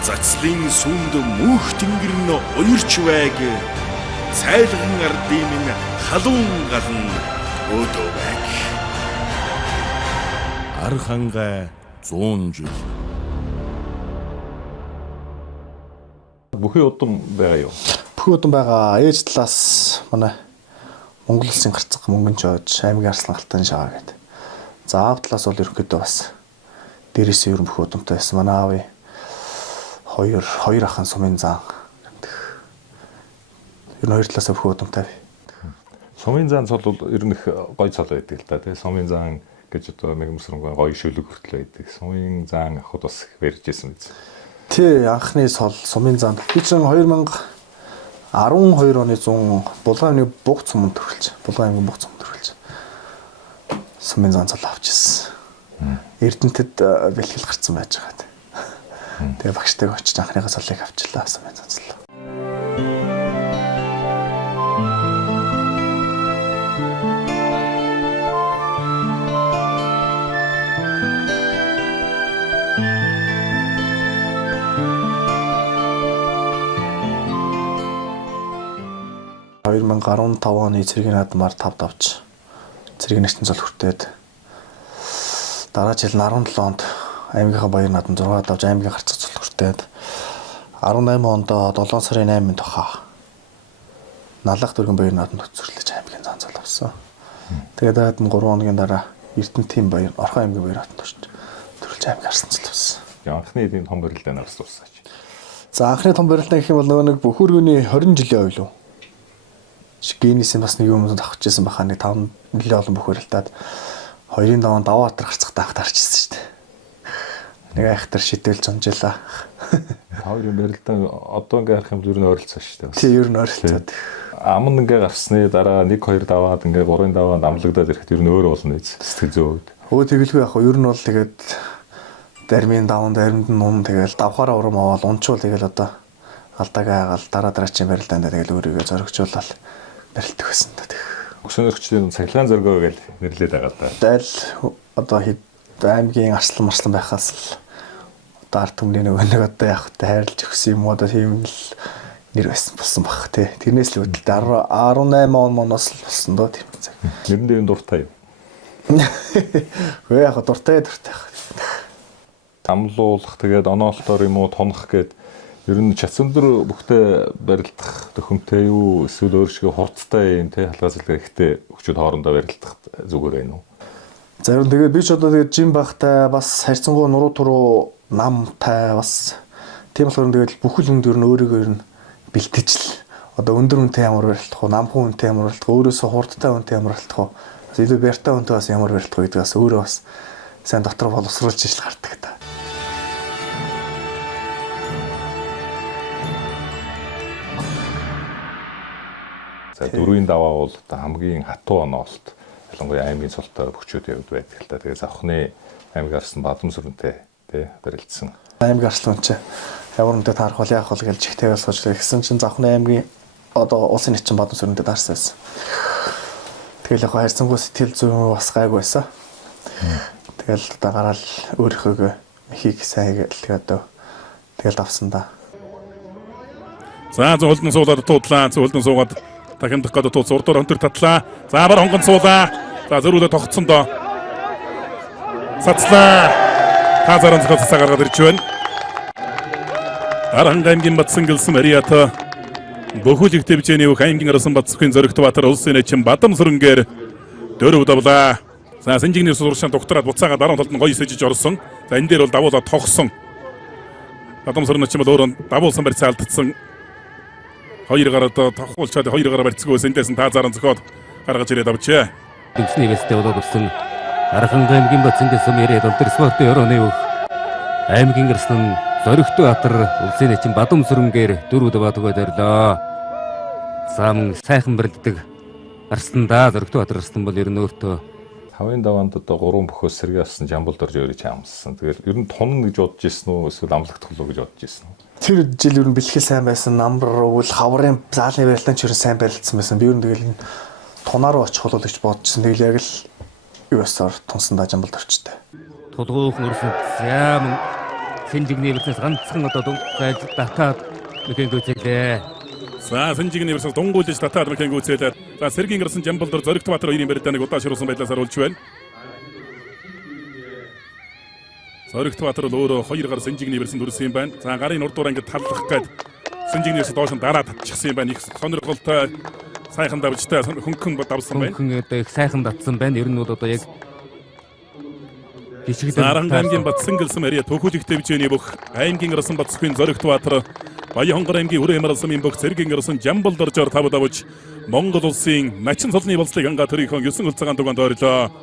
Цацлын сүнд мөнх тэнгэр нь уярч байг. Цайлган ардын минь халуун галан өдөө байг. Архангай 100 жил. Бүхий удам байгаа юу? Бүхий удам байгаа. Ээж талаас манай Монгол улсын гарцаг мөнгөн жоод аймгийн арслан галтан шагаа гэдэг. За аав талаас бол ерөнхийдөө бас дээрээсээ ер нь бүхий удамтай байсан. Манай аавын хоёр ахын сумын зан. Ер нь хоёр талаасаа бүхий удамтай. Сумын зан цол бол ер нь их гоё цол байдаг л да тий. Сумын зан гэж одоо мэгмсрэнгүй гоё шүлэг хүртэл байдаг. Сумын зан ахуд бас их барьж байсан биз. Тий, анхны сол сумын зан. Би чинь 2012 оны 100 Булган аймгийн буг цуманд төрүүлж. Булган аймгийн буг цуманд төрүүлж. Сумын зан цол авч ирсэн. Эрдэнэтэд бэлтгэл гарцсан байж байгаа. Тэгээ багштайг очиж анхныхаа цолыг авчлаа сумын зан цол. В 2015 оны цэргийн наадмаар 5 давж цэргийн начин цол хүртээд дараа жил 17 онд аймгийнхаа баяр наадам 6 давж аймгийн гарцаг цол хүртээд 18 онд 7 сарын 8-нд тохоо Налах дүүргийн баяр наадамд төсөрлөж аймгийн зан цол авсан. Тэгээд 3 хоногийн дараа Эрдэнэтийн баяр Орхон аймгийн баяр наадамд төсөрлөж аймгийн арсан цол авсан. Анхны эдийн том барилдаанаар авсан. За анхны том барилдаан гэх юм бол нөгөө нэг Бөхөргөний 20 жилийн ойл уу? Генисийн бас нэг юм авчихсан баха нэг 5 жилийн олон бүх барилдаад 2-ын даваа Даваатар гарцагтай ахт харчихсан шүү дээ. Нэг айхтар шидэлж унжлаа. Хоёрын барилдаан одоо ингээ харах юм зүр нь ойролцоо шүү дээ. Тий, ер нь ойролцоод. Аман ингээ гарсны дараа 1-2 даваад ингээ 3-ын даваанд амлагдаад ирэхэд ер нь өөр болно биз. Сэтгэл зүйн үед. Өө тэгэлгүй яг ер нь бол тэгээд дармын даваанд аримд нун тэгэл давхаараа урам аваад унчвал тэгэл одоо алдаагаа хагаал дараачийн барилдаанд тэгэл өөрийгөө зоригжуулаад барилдаг байсан та. Өсөнөрчдийн цахилгаан зоргоо гэж нэрлээд байгаа да. Дайл одоо аймгийн арслан байхаас л одоо ард түмний нэг одоо яг хөтэ хайрлаж өгсөн юм уу одоо тийм л нэр байсан болсон баг тий. Тэрнээс л үүдэлтэй 18 оноос л болсон доо тийм цаг. Нэрэндээ юм дуртай юм. Хөөе яг дуртай. Амлуулах тэгээд оноолтоор юм уу тонох гээд ер нь чацандар бүхтээ барилдах төхөмтэй юу эсвэл өөрсгөө хурцтай юм тий халгаа зэрэг ихтэй өгчүүд хоорондоо барилдах зүгээр байна уу? Зарим тэгээд би ч одоо тэгээд жим багтай бас харьцангуй нуруу туруу намтай бас тийм болохоор тэгээд бүхэл хүнд ер нь өөрийгөө ер нь бэлтэж л одоо өндөр үнэтэй ямар барилдах уу, намхан үнэтэй ямар барилдах уу, өөрөөсөө хурдтай үнэтэй ямар барилдах уу, бас илүү бяртай үнэтэй бас ямар барилдах уу гэдэг бас өөрөө бас сайн дотор боловсруулж ижил гардаг та. За дөрвийн даваа бол одоо хамгийн хатуу оноолт ялангуяа аймгийн султай бөхчүүд явд байдаг л та. Тэгээ завхны аймаг арсан Бадамсүрэнтэй тий барилдсан. Аймаг арслан ч ямар үнэтэй таарах бол яах вэ гэж чихтэй сууж гэсэн чинь завхны аймгийн одоо улсын нэгэн Бадамсүрэнтэй таарсан байсан. Тэгэл яг хайрцангуй сэтгэл зүйн бас гайгүй байсан. Тэгэл одоо гараал өөрийнхөө мехийг сайн хийгээл одоо тэгэл авсан да. За зөвлөн суулаад туудлаа. Зөвлөн суугаад дахиндах гэдэг тул зурдуур өнтөр татлаа. За бар хонгон суулаа. За зөрүүлээ тогтсон доо. Сацлаа. Хазаран цогцоо гаргаад ирж байна. Аранга аймгийн Батсан гэлсэн Мариата Бөхүүл их төвчний бүх аймгийн арсан Батсхийн Зоригтбаатар улсын нэгэн Бадамсүрэнгээр 4 давлаа. За Сэнжигний сургуулийн доктораад буцаагаад 10 толд нь гоё сэжиж орсон. За энэ дээр бол давуулаад тогсон. Бадамсүрэн ч юм бол өөрөө давуулсан барьцаа алдсан. Хоёр гараад тохиолчаад хоёр гараа барьцгүйс эндээс нь таазааран зөхиод гаргаж ирээд авчээ. Төвчний вэстэй болоод өгсөн Аранга аймгийн Батсан гэлсэн Мариата улсын спортын өрөөний бүх аймгийн арсан Зоригтбаатар улсын нэгэн Бадамсүрэнгээр 4 даваа төгөөдөрлөө. Сам сайхан барилддаг арстандаа Зоригтбаатар арстан бол ер нь өөртөө 5-ын даваанд одоо 3 бөхөөс сэргээ авсан Жамбал дорж өөрөж амссан. Тэгээд ер нь тунна гэж бодож ирсэн үү эсвэл амлагдах болов гэж бодож ирсэн үү? Тэр жил ер нь бэлтгэл сайн байсан, намбар өвөл хаврын заалны барилдаан ч ер нь сайн барилдсан байсан. Би ер нь тэгэл энэ тунаар очих болов гэж бодчихсон. Тэгэл яг л юу ясаар тунсандаа Жамбал дорчтой. Тулгуухан өрсөнд зям Сэнжигний версээс ганцхан одоо дунгуйлж татаад механик үзэлээ. За Сэнжигний версээс дунгуйлж татаад механик үзэлээ. За Сэргийн гарсан Жамбал дор Зоригтбаатар хоёрын барилдааныг удаа ширүүлсэн байдлаар оруулж байна. Зоригтбаатар бол өөрөө 2 гар Сэнжигний версэнд хүрсэн юм байна. За гарын урдуур ингээд таллах гээд Сэнжигний версэд доош нь дараа татчихсан юм байна. Их сонирхолтой сайхан давжтай хөнгөн давсан байна. Хөнгөн одоо их сайхан татсан байна. Ер нь бол одоо яг Аранга аймгийн Батсан гэлсэн Мариата Бөхүүл их төвчний бүх аймгийн арсан Батсхийн Зоригтбаатар Баян-Хонгор аймгийн Үрээ Маралсан бүх Цэргийн арсан Жамбал доржоор 5 давж Монгол улсын начин цолны болцлыг ангаа төрийнхөө 9 хөлцөгийн дугаанд ойрлоо.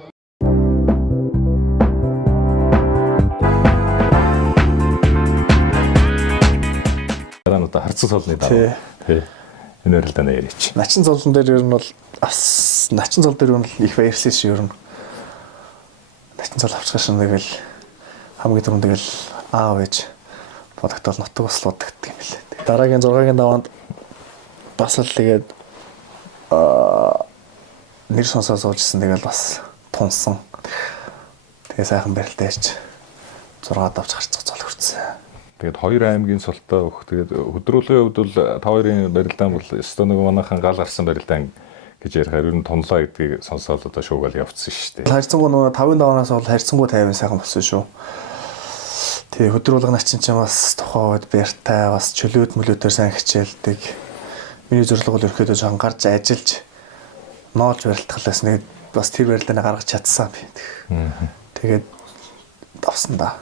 Одоо харцаг солны дараа. Тий. Энэ барилдаанаа яриач. Начин цолон дээр ер нь бол бас начин цол дээр нь их баярлсан шүү ер нь. Начин цол авчихсан шин тэгэл хамгийн түрүүнд тэгэл аав ээж бодогтол нутаг бас бодогддаг юм лээ. Дараагийн 6-гийн даваанд бас л тэгээд нэр сонсоо суужсэн тэгэл бас тунсан. Тэгээ сайхан барилдаач 6 давж харцах цол хүрсэн. Тэгээд 2 аймгийн султай өгөх. Тэгээд хөдрүүлгийн хувьд бол 5-2-ын барилдаан бол өстөө нэг манайхан гал гарсан барилдаан гэж ярихаар ер нь тунлаа гэдгийг сонсоод одоо шуугаал явцсан шүү дээ. Харьцангуй нөгөө 5-ын даваанаас бол харьцангуй 50 сайхан болсон шүү. Тэгээ хөдрүүлэг начин ч бас тухайд бэртай бас чөлөөт мөлөөтөр сайн хичээлдэг. Миний зорилго бол ерөөдөө жоон гарч ажиллаж ноолж барилдахлаас нэг бас тэр барилдаанаа гаргаж чадсан би. Тэгээд давсан да.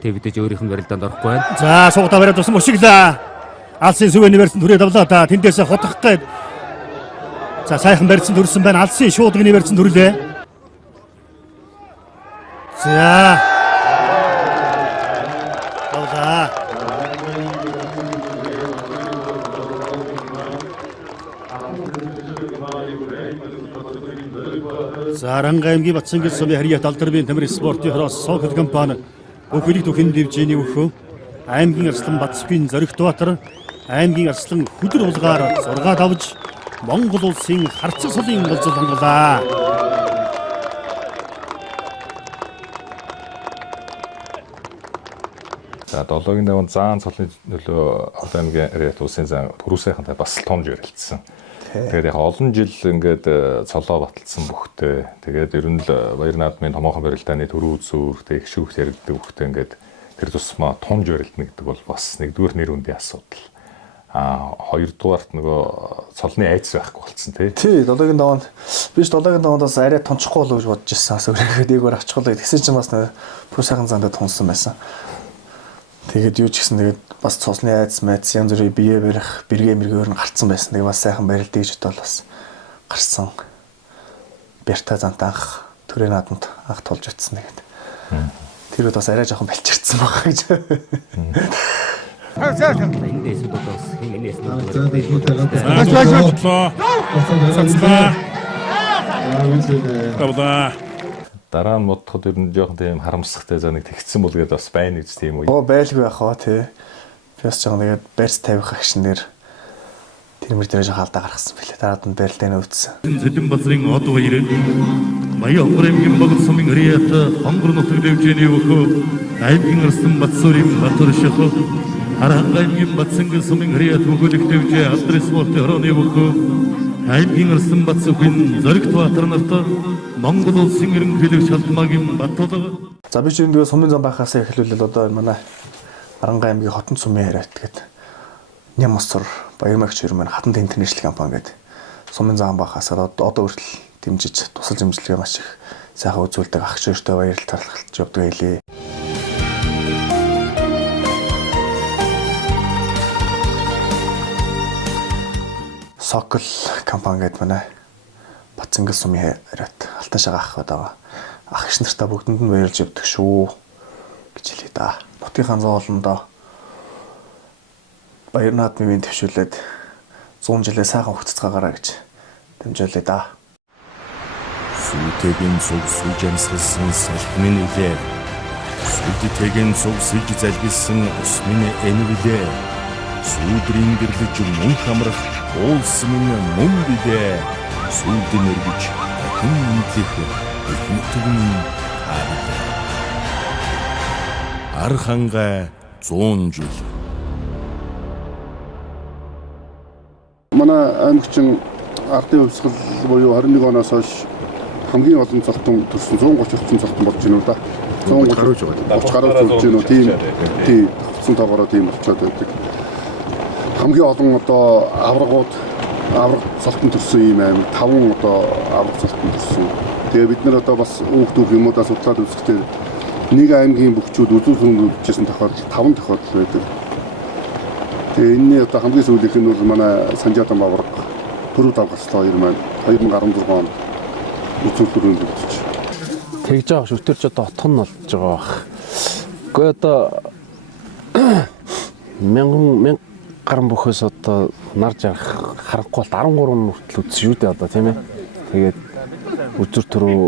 Тэгвдэж өөрийнх нь барилдаанд орохгүй байна. За суугатаа бариад тусам өшиглээ. Алсын сүвэний барилданд хүрээ давлаа та тэндээс хотох гээд. За сайхан барилданд хүрсэн байна. Алсын шуудганы барилданд хүрлээ. За. Давлаа. За Аранга аймгийн Батсан гэлсэн Мариата алдарбын тамирын спортын хороос согт компани Бөхүүл их төвчний дивжиний өхөө аймгийн арслан Батсхийн Зоригтбаатар аймгийн арслан Хөдөр улгаар 6 давж Монгол улсын харцаг солын болцол хонголаа. За 7-гийн даван заан цолны нөлөө одоо нэг яриад улсын зан пүрэв сайхантай бас томж ярилцсан. Тэгээд яг олон жил ингээд цолоо баталсан бүхтэй. Тэгээд ер нь л баяр наадмын томоохон барилдааны төрөө үзүүр тэг их шүүхт ярилдаг бүхтэй ингээд тэр тусмаа томж барилдана гэдэг бол бас нэгдүгээр нэр үндийн асуудал. Хоёрдугаарт нөгөө цолны айц байхгүй болцсон тий. 7-гийн даваанд биш 7-гийн даваандаас арай тончихгүй болов гэж бодож ирсэн. Асуурээд дээгүүр авчихлаа. Тэгсэн чинь бас пүрэв сайхан зандаа тунсан байсан. Тэгээд юу ч гэсэн тэгээд бас цусны айц майц янз бүрийн бие барих бэргээ мэргээр нь гарцсан байсан. Тэгээд бас сайхан барилдаа гэж бодвол бас гарсан. Бэрта зант анх төрийн наадамд анх тулж утсан тэгээд. Тэр үед бас арай жоохон балчирцсан байгаа гэж. Эндээс бодос хинээс дараа нь бодоход ер нь жоохон тийм харамсахтай за нэг тэгцсэн бол гээд бас байна гэж тийм үү. Байлгүй яах вэ тий. Би бас жоохон тэгээд барьц тавих агшнэр тэрмэр дээр жоохон алдаа гаргасан билээ. Дараад нь барилдааны өвдсөн. Зэдэн базрын од баярын Баян Хонгорын Богд сумын Ариат хонгор нутаг дэвжээний өвхөө аймгийн Арслан Батсүрийн Батөр шахав Аранхаймгийн Батсангын сумын Ариат өгүүлэх дэвжээ алдрын спортын хорооны өвхөө аймгийн Арслан Батсүрийн Зоригт Баатар нарт Монгол улсын ерөнхийлөгч Шалтмаагийн Баттулга. За би ч энэ сумын зам байхаас эхлүүлэл одоо манай Аранхай аймгийн Хотон сумын Ариат гэдэг Нямсур Баярмагч хөрмөн хатанд интернэшнл компани гэдэг сумын зам байхаас одоо хүртэл дэмжиж тусалж дэмжлэгээ маш их сайхан үзүүлдэг ах чөөртэй баярлал талархалж явдаг хэлээ. Сокол компани гэдэг манай Батцангал сумын Ариат алтан шагаа ах байгаа. Ах иш нартаа бүгдэнд нь баярлж явдаг шүү гэж хэлээ да. Нутгийн зоолондоо баяр наадмын төвшүүлээд 100 жилээ сайхан хугацаагаар гэж дамжуулъя да. Сүлтэйгийн цуг сүлж амсгалсан салхмын үлээ. Сүлтэйгийн цуг сүлж залгилсан усмын энвилээ. Сүдрийн гэрлэж мөн хамрах уулсан мөн билээ. Сүлдэн өргөж дахин үнэлэх ихэнтгэн таардаг. Архангай 100 жил. Манай аймагчин ардын хувьсгал буюу 21 оноос хойш хамгийн олон золтон төрсөн 130 орчим золтон болж байна уу да. 130 гаруй болж байна уу тийм төгссөн тоогоороо тийм болчиход байдаг. Хамгийн олон одоо авраг золтон төрсөн юм аймаг 5 одоо авраг золтон төрсөн. Тэгээ бид нар одоо бас өөхтөх юмудаа судлаад үзэхдээ нэг аймгийн бүхчүүд үзүүлсэн бичсэн тохиолдол 5 тохиолдол байдаг. Тэгээ энэний одоо хамгийн сүүлийнх нь бол манай Санжаадан авраг пүрэв давгаслаа 2 маань 2016 онд үзүүлбэрөнд өгч. Тэгж байгаа шүү. Тэр ч одоо отхон нь болж байгаа бах. Гэхдээ одоо мянган гарan бүхээс одоо нар жарах харахгүй бол 13 хүртэл үзсэн шүү дээ одоо тийм ээ. Тэгээд үзүр төрөө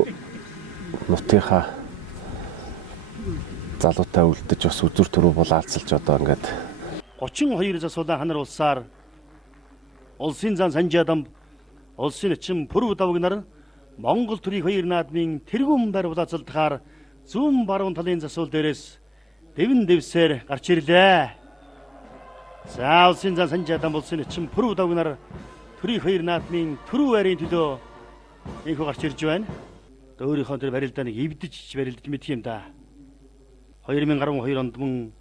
нутгийнхаа залуутай үлдэж бас үзүр төрөө булаалцалж одоо ингээд 32 засуулан ханар улсаар улсын зан Санжаадам улсын эчим пүрэв давгнаар Монгол төрийн хоёр наадмын тэргүүн байр булаацалдахаар зүүн баруун талын засвал дээрээс дэвэн дэвсээр гарч ирлээ. За улсын зан Санжаадам улсын эчим пүрэв давгнаар төрийн хоёр наадмын түрүү байрын төлөө инхүү гарч ирж байна. Өөрийнхөө тэр барилдааныг эвдэж барилдаж мэдх юм да. 2012 онд мөн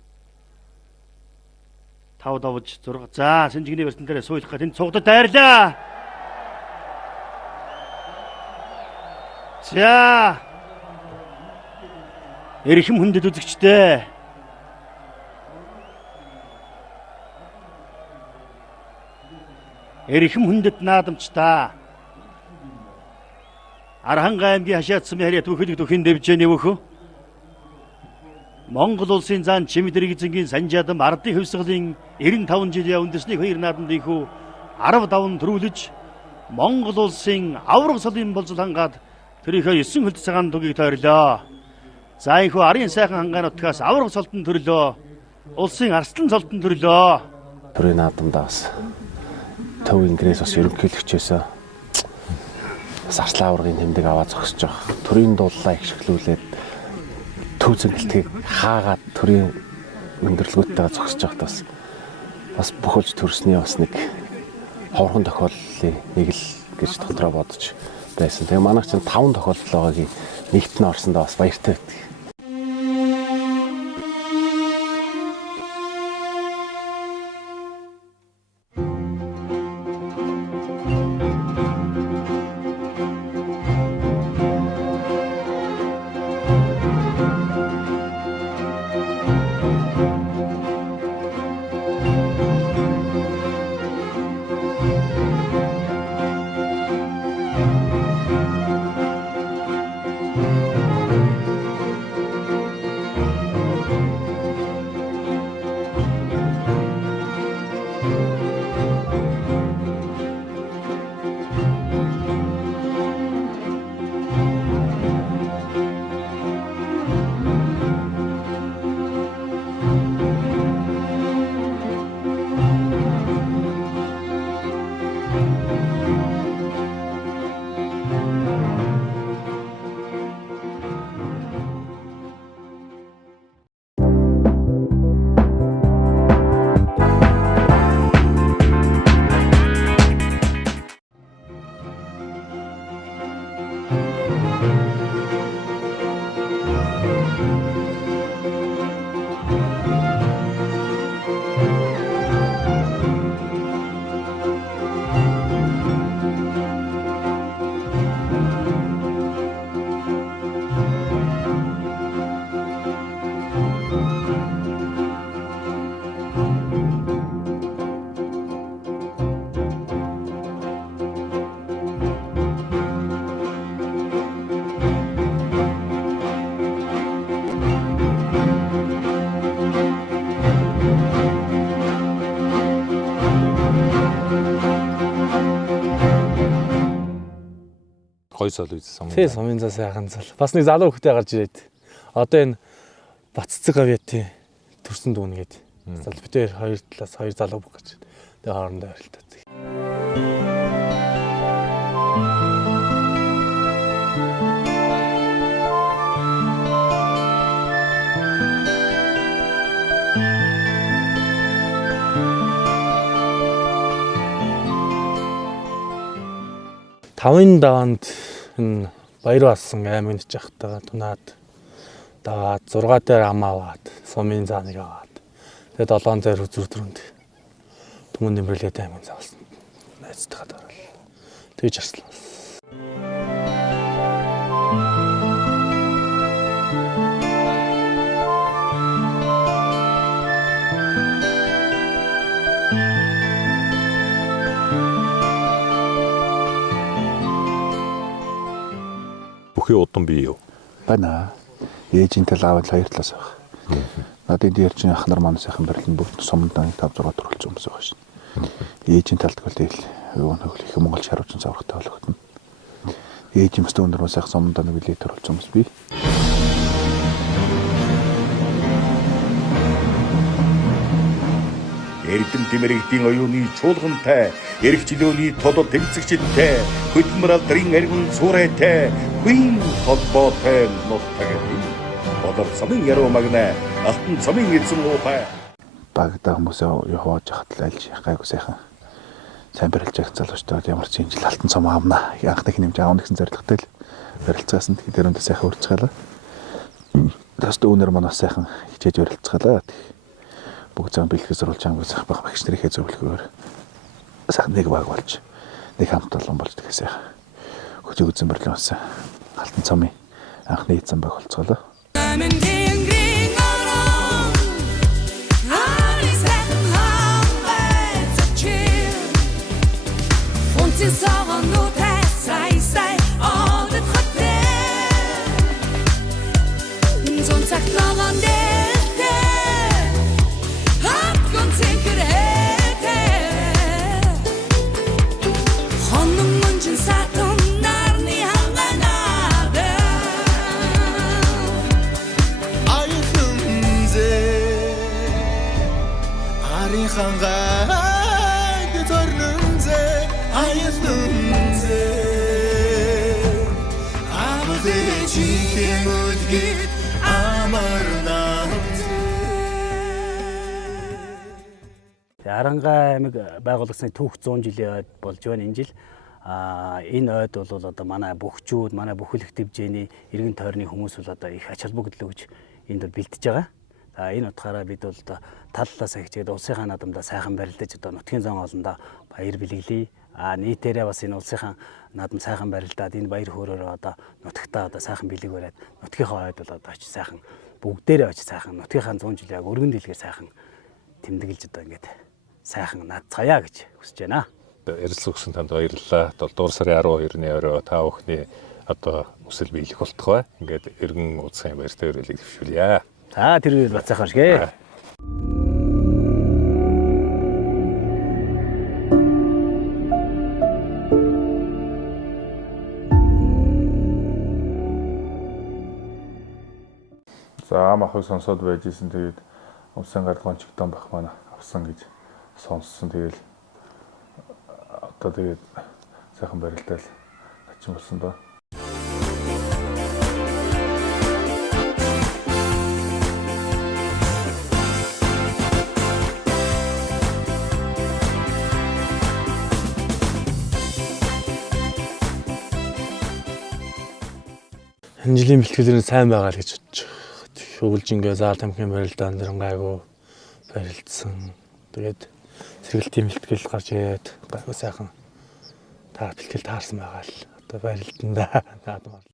5 давж 6. За Сэнжигний барьсан дээр суулгах гэх тэнд цугдад дайрлаа. За эрхэм хүндэт үзэгчтэй. Эрхэм хүндэт наадамчдаа. Архангай аймгийн хашаат сумын Ариат бүхэлд төхин дэвжээний өвхөө. Монгол улсын зан Чимэдрэг эзэнгийн Санжаадам ардын хувьсгалын 95 жилийн үндэсний хоёр наадамд ихүү 10 давн төрүүлж Монгол улсын авраг салын болзол хангаад тэрийнхээ 9 хөлт цагаан тугийг тойрлоо. За ихүү арын сайхан хангаануудаас авраг солтон төрлөө. Улсын арслан солтон төрлөө. Төрийн наадамдаа бас төв ингээс бас ерөнхийлөгчөөсөө бас арслан аврагын тэмдэг аваа зогсож байгаа. Төрийн дууллаа ихшгэлүүлээд төв зэнгэлтгийг хаагаад төрийн өндөрлгүүдтэйгээ зогсож байхдаа бас бухалж төрсний бас нэг ховорхон тохиоллын нэг л гэж дотроо бодож байсан. Тэгээ манайх чинь 5 тохиолдол байгаагийн нэгт нь орсондоо бас баяртай байдаг. Гой сол үзсэн. Тий, сумын заа сайхан зал. Бас нэг залуу хөлтэй гарч ирээд. Одоо энэ Баццэг авьяатын төрсөн дүүн гээд. Зал битээр хоёр талаас хоёр залуу бүх гэж. Тэгээ хоорондоо харилцаад. Тавын даванд энэ баяр басан аймагт жахтагаа тунаад даваад 6 дээр ам аваад сумын зааныг аваад тэгээд 7 дээр үзүрдрүнд түмэн нэмэрлээд аймаг заалсан. Найзтайгаа дараал. Тэгж арслаа. Удан бий юу? Байна. Ээжинтэй лавал хоёр талаас байх. Надад дээр чинь ах нар маань сайхан барилан бүгд сумдан 5 6 төрүүлсэн хүмүүс байгаа шин. Ээжийн талд бол тэгэл юу нэг их Монгол шаруучин цаврагтай болгохтон. Ээжийн мэт өндөр маш сайхан сумдан нэг билээ төрүүлсэн хүмүүс бий. Эрдэм тэмэрэгдийн оюуны чуулгантай, эрх чөлөөний толгой тэмцэгчтэй, хөдөлмөр алдрын аргун цуурайтай, хүйн холбоотой нутаг. Бодор цомын яруу магна, алтан цомын эзэн уухай. Багада хүмүүсээ явааж хахад альж гайгүй сайхан. Сайн барилж байгаа залуучтай ямар ч жил алтан цом аавна. Анхны хэмжээ аавна гэсэн зорилготой л барилцгаасан. Тэгэхээр өндөө сайхан урьдчаалаа. Тэст өнөр манаас сайхан хичээж барилцгаалаа. Бүгд зам бэлтгэж оруулж ангуу сайхан баг багш нарийнхээ зөвлөгөөр сайхан нэг баг болж нэг хамт олон болж тэгээ сайхан хөтөг үзэн барилсан болсон. Алтан цомын анхны эзэн баг болцоолоо. Тэгээ Арангаа аймаг байгуулагдсны түүх 100 жилийн ойд болж байна энэ жил. Энэ ойд бол одоо манай бөхчүүд, манай бүхэлдэх дэвжээний иргэн тойрны хүмүүс бол одоо их ач холбогдол өгж энд бэлдэж байгаа. Энэ утгаараа бид бол одоо таллаасаа хичээд улсынхаа наадамдаа сайхан барилдаж одоо нутгийн зам олондоо баяр бэлгэлье. Нийтээрээ бас энэ улсынхаа наадам сайхан барилдаад энэ баяр хөөрөөрөө одоо нутагтаа одоо сайхан бэлэг бариад нутгийнхаа ойд бол одоо очиж сайхан бүгдээрээ очиж сайхан нутгийнхаа 100 жилийн өргөн дэлгээр сайхан тэмдэглэж одоо ингээд сайхан наацгаая гэж хүсэж байна. Ярилцлага өгсөн танд баярлалаа. 7 дугаар сарын 12-ны орой та бүхний одоо хүсэл биелэх болтох бай. Ингээд эргэн уудсан баяртай өрөөлийг төвшүүлье. За тэр үед бацаахан шгэ. За махыг сонсоод байжсэн тэгээд умсан гардгон чигтэн бах маань авсан гэж сонссон. Тэгэл одоо тэгээд сайхан барилдаал тачин болсон доо. Энэ жилийн бэлтгэлээр сайн байгаа л гэж бодож байна. Шүглжингээ заал тамхины барилдаан дэрэн гайгүй барилдсан. Тэгээд сэргэлтийн бэлтгэл гарч ирээд гайгүй сайхан бэлтгэл таарсан байгаа л одоо барилдандаа наадмаар.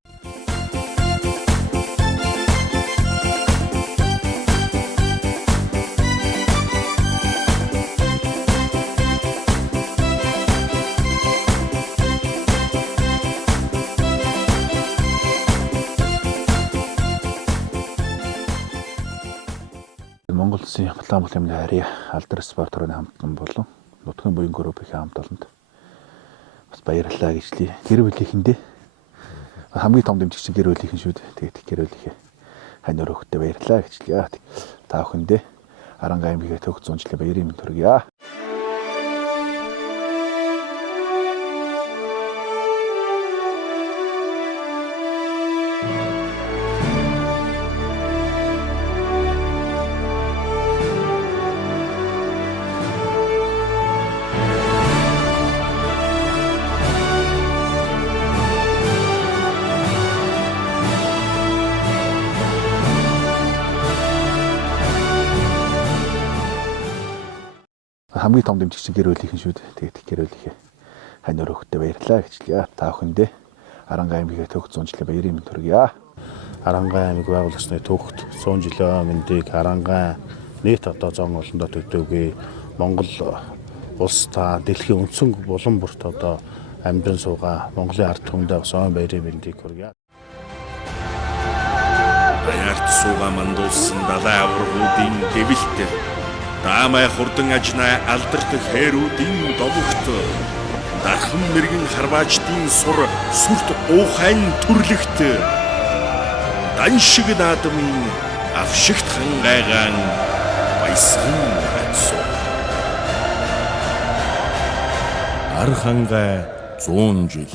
Монгол Улсын Улаанбаатар хэмнээ харьяа алдар спорт орны хамтлан болон нутгийн буян группийн хамт олонд бас баярлалаа гэжлээ. Гэр бүлийнхэндээ хамгийн том дэмжигч гэр бүлийнхэн шүү дээ. Тэгээд гэр бүлийнхээ хань өрөөхтэй баярлалаа гэжлээ. Та бүхэндээ Аранга аймгийн төгс 100 жилийн баярын мэнд хүргье. Хамгийн том дэмжигч гэр бүлийнхэн шүү дээ. Тэгээд гэр бүлийнхээ хань өрөөхтэй баярлалаа гэжлээ. Та бүхэндээ Аранга аймгийн төгс 100 жилийн баярын мэнд хүргье. Аранга аймаг байгуулагчны төгс 100 жилийн мэндийг Аранга нийт одоо зон олондоо төдөөгүй Монгол улс та дэлхийн өнцөг булан бүрт одоо амьдан суугаа Монголын ард түмэндээ бас он баярын мэндийг хүргье. Баярт суугаа мандуулсан далай аврагуудын дэвэлт Таамай хурдан ажнаа алдарт хэрүүдийн довогт дархан мэрэгэн харваачдын сур сүрт уухайн төрлөгт дан шиг наадмын авшигт хангайгаан баясган хатсуу Архангай 100 жил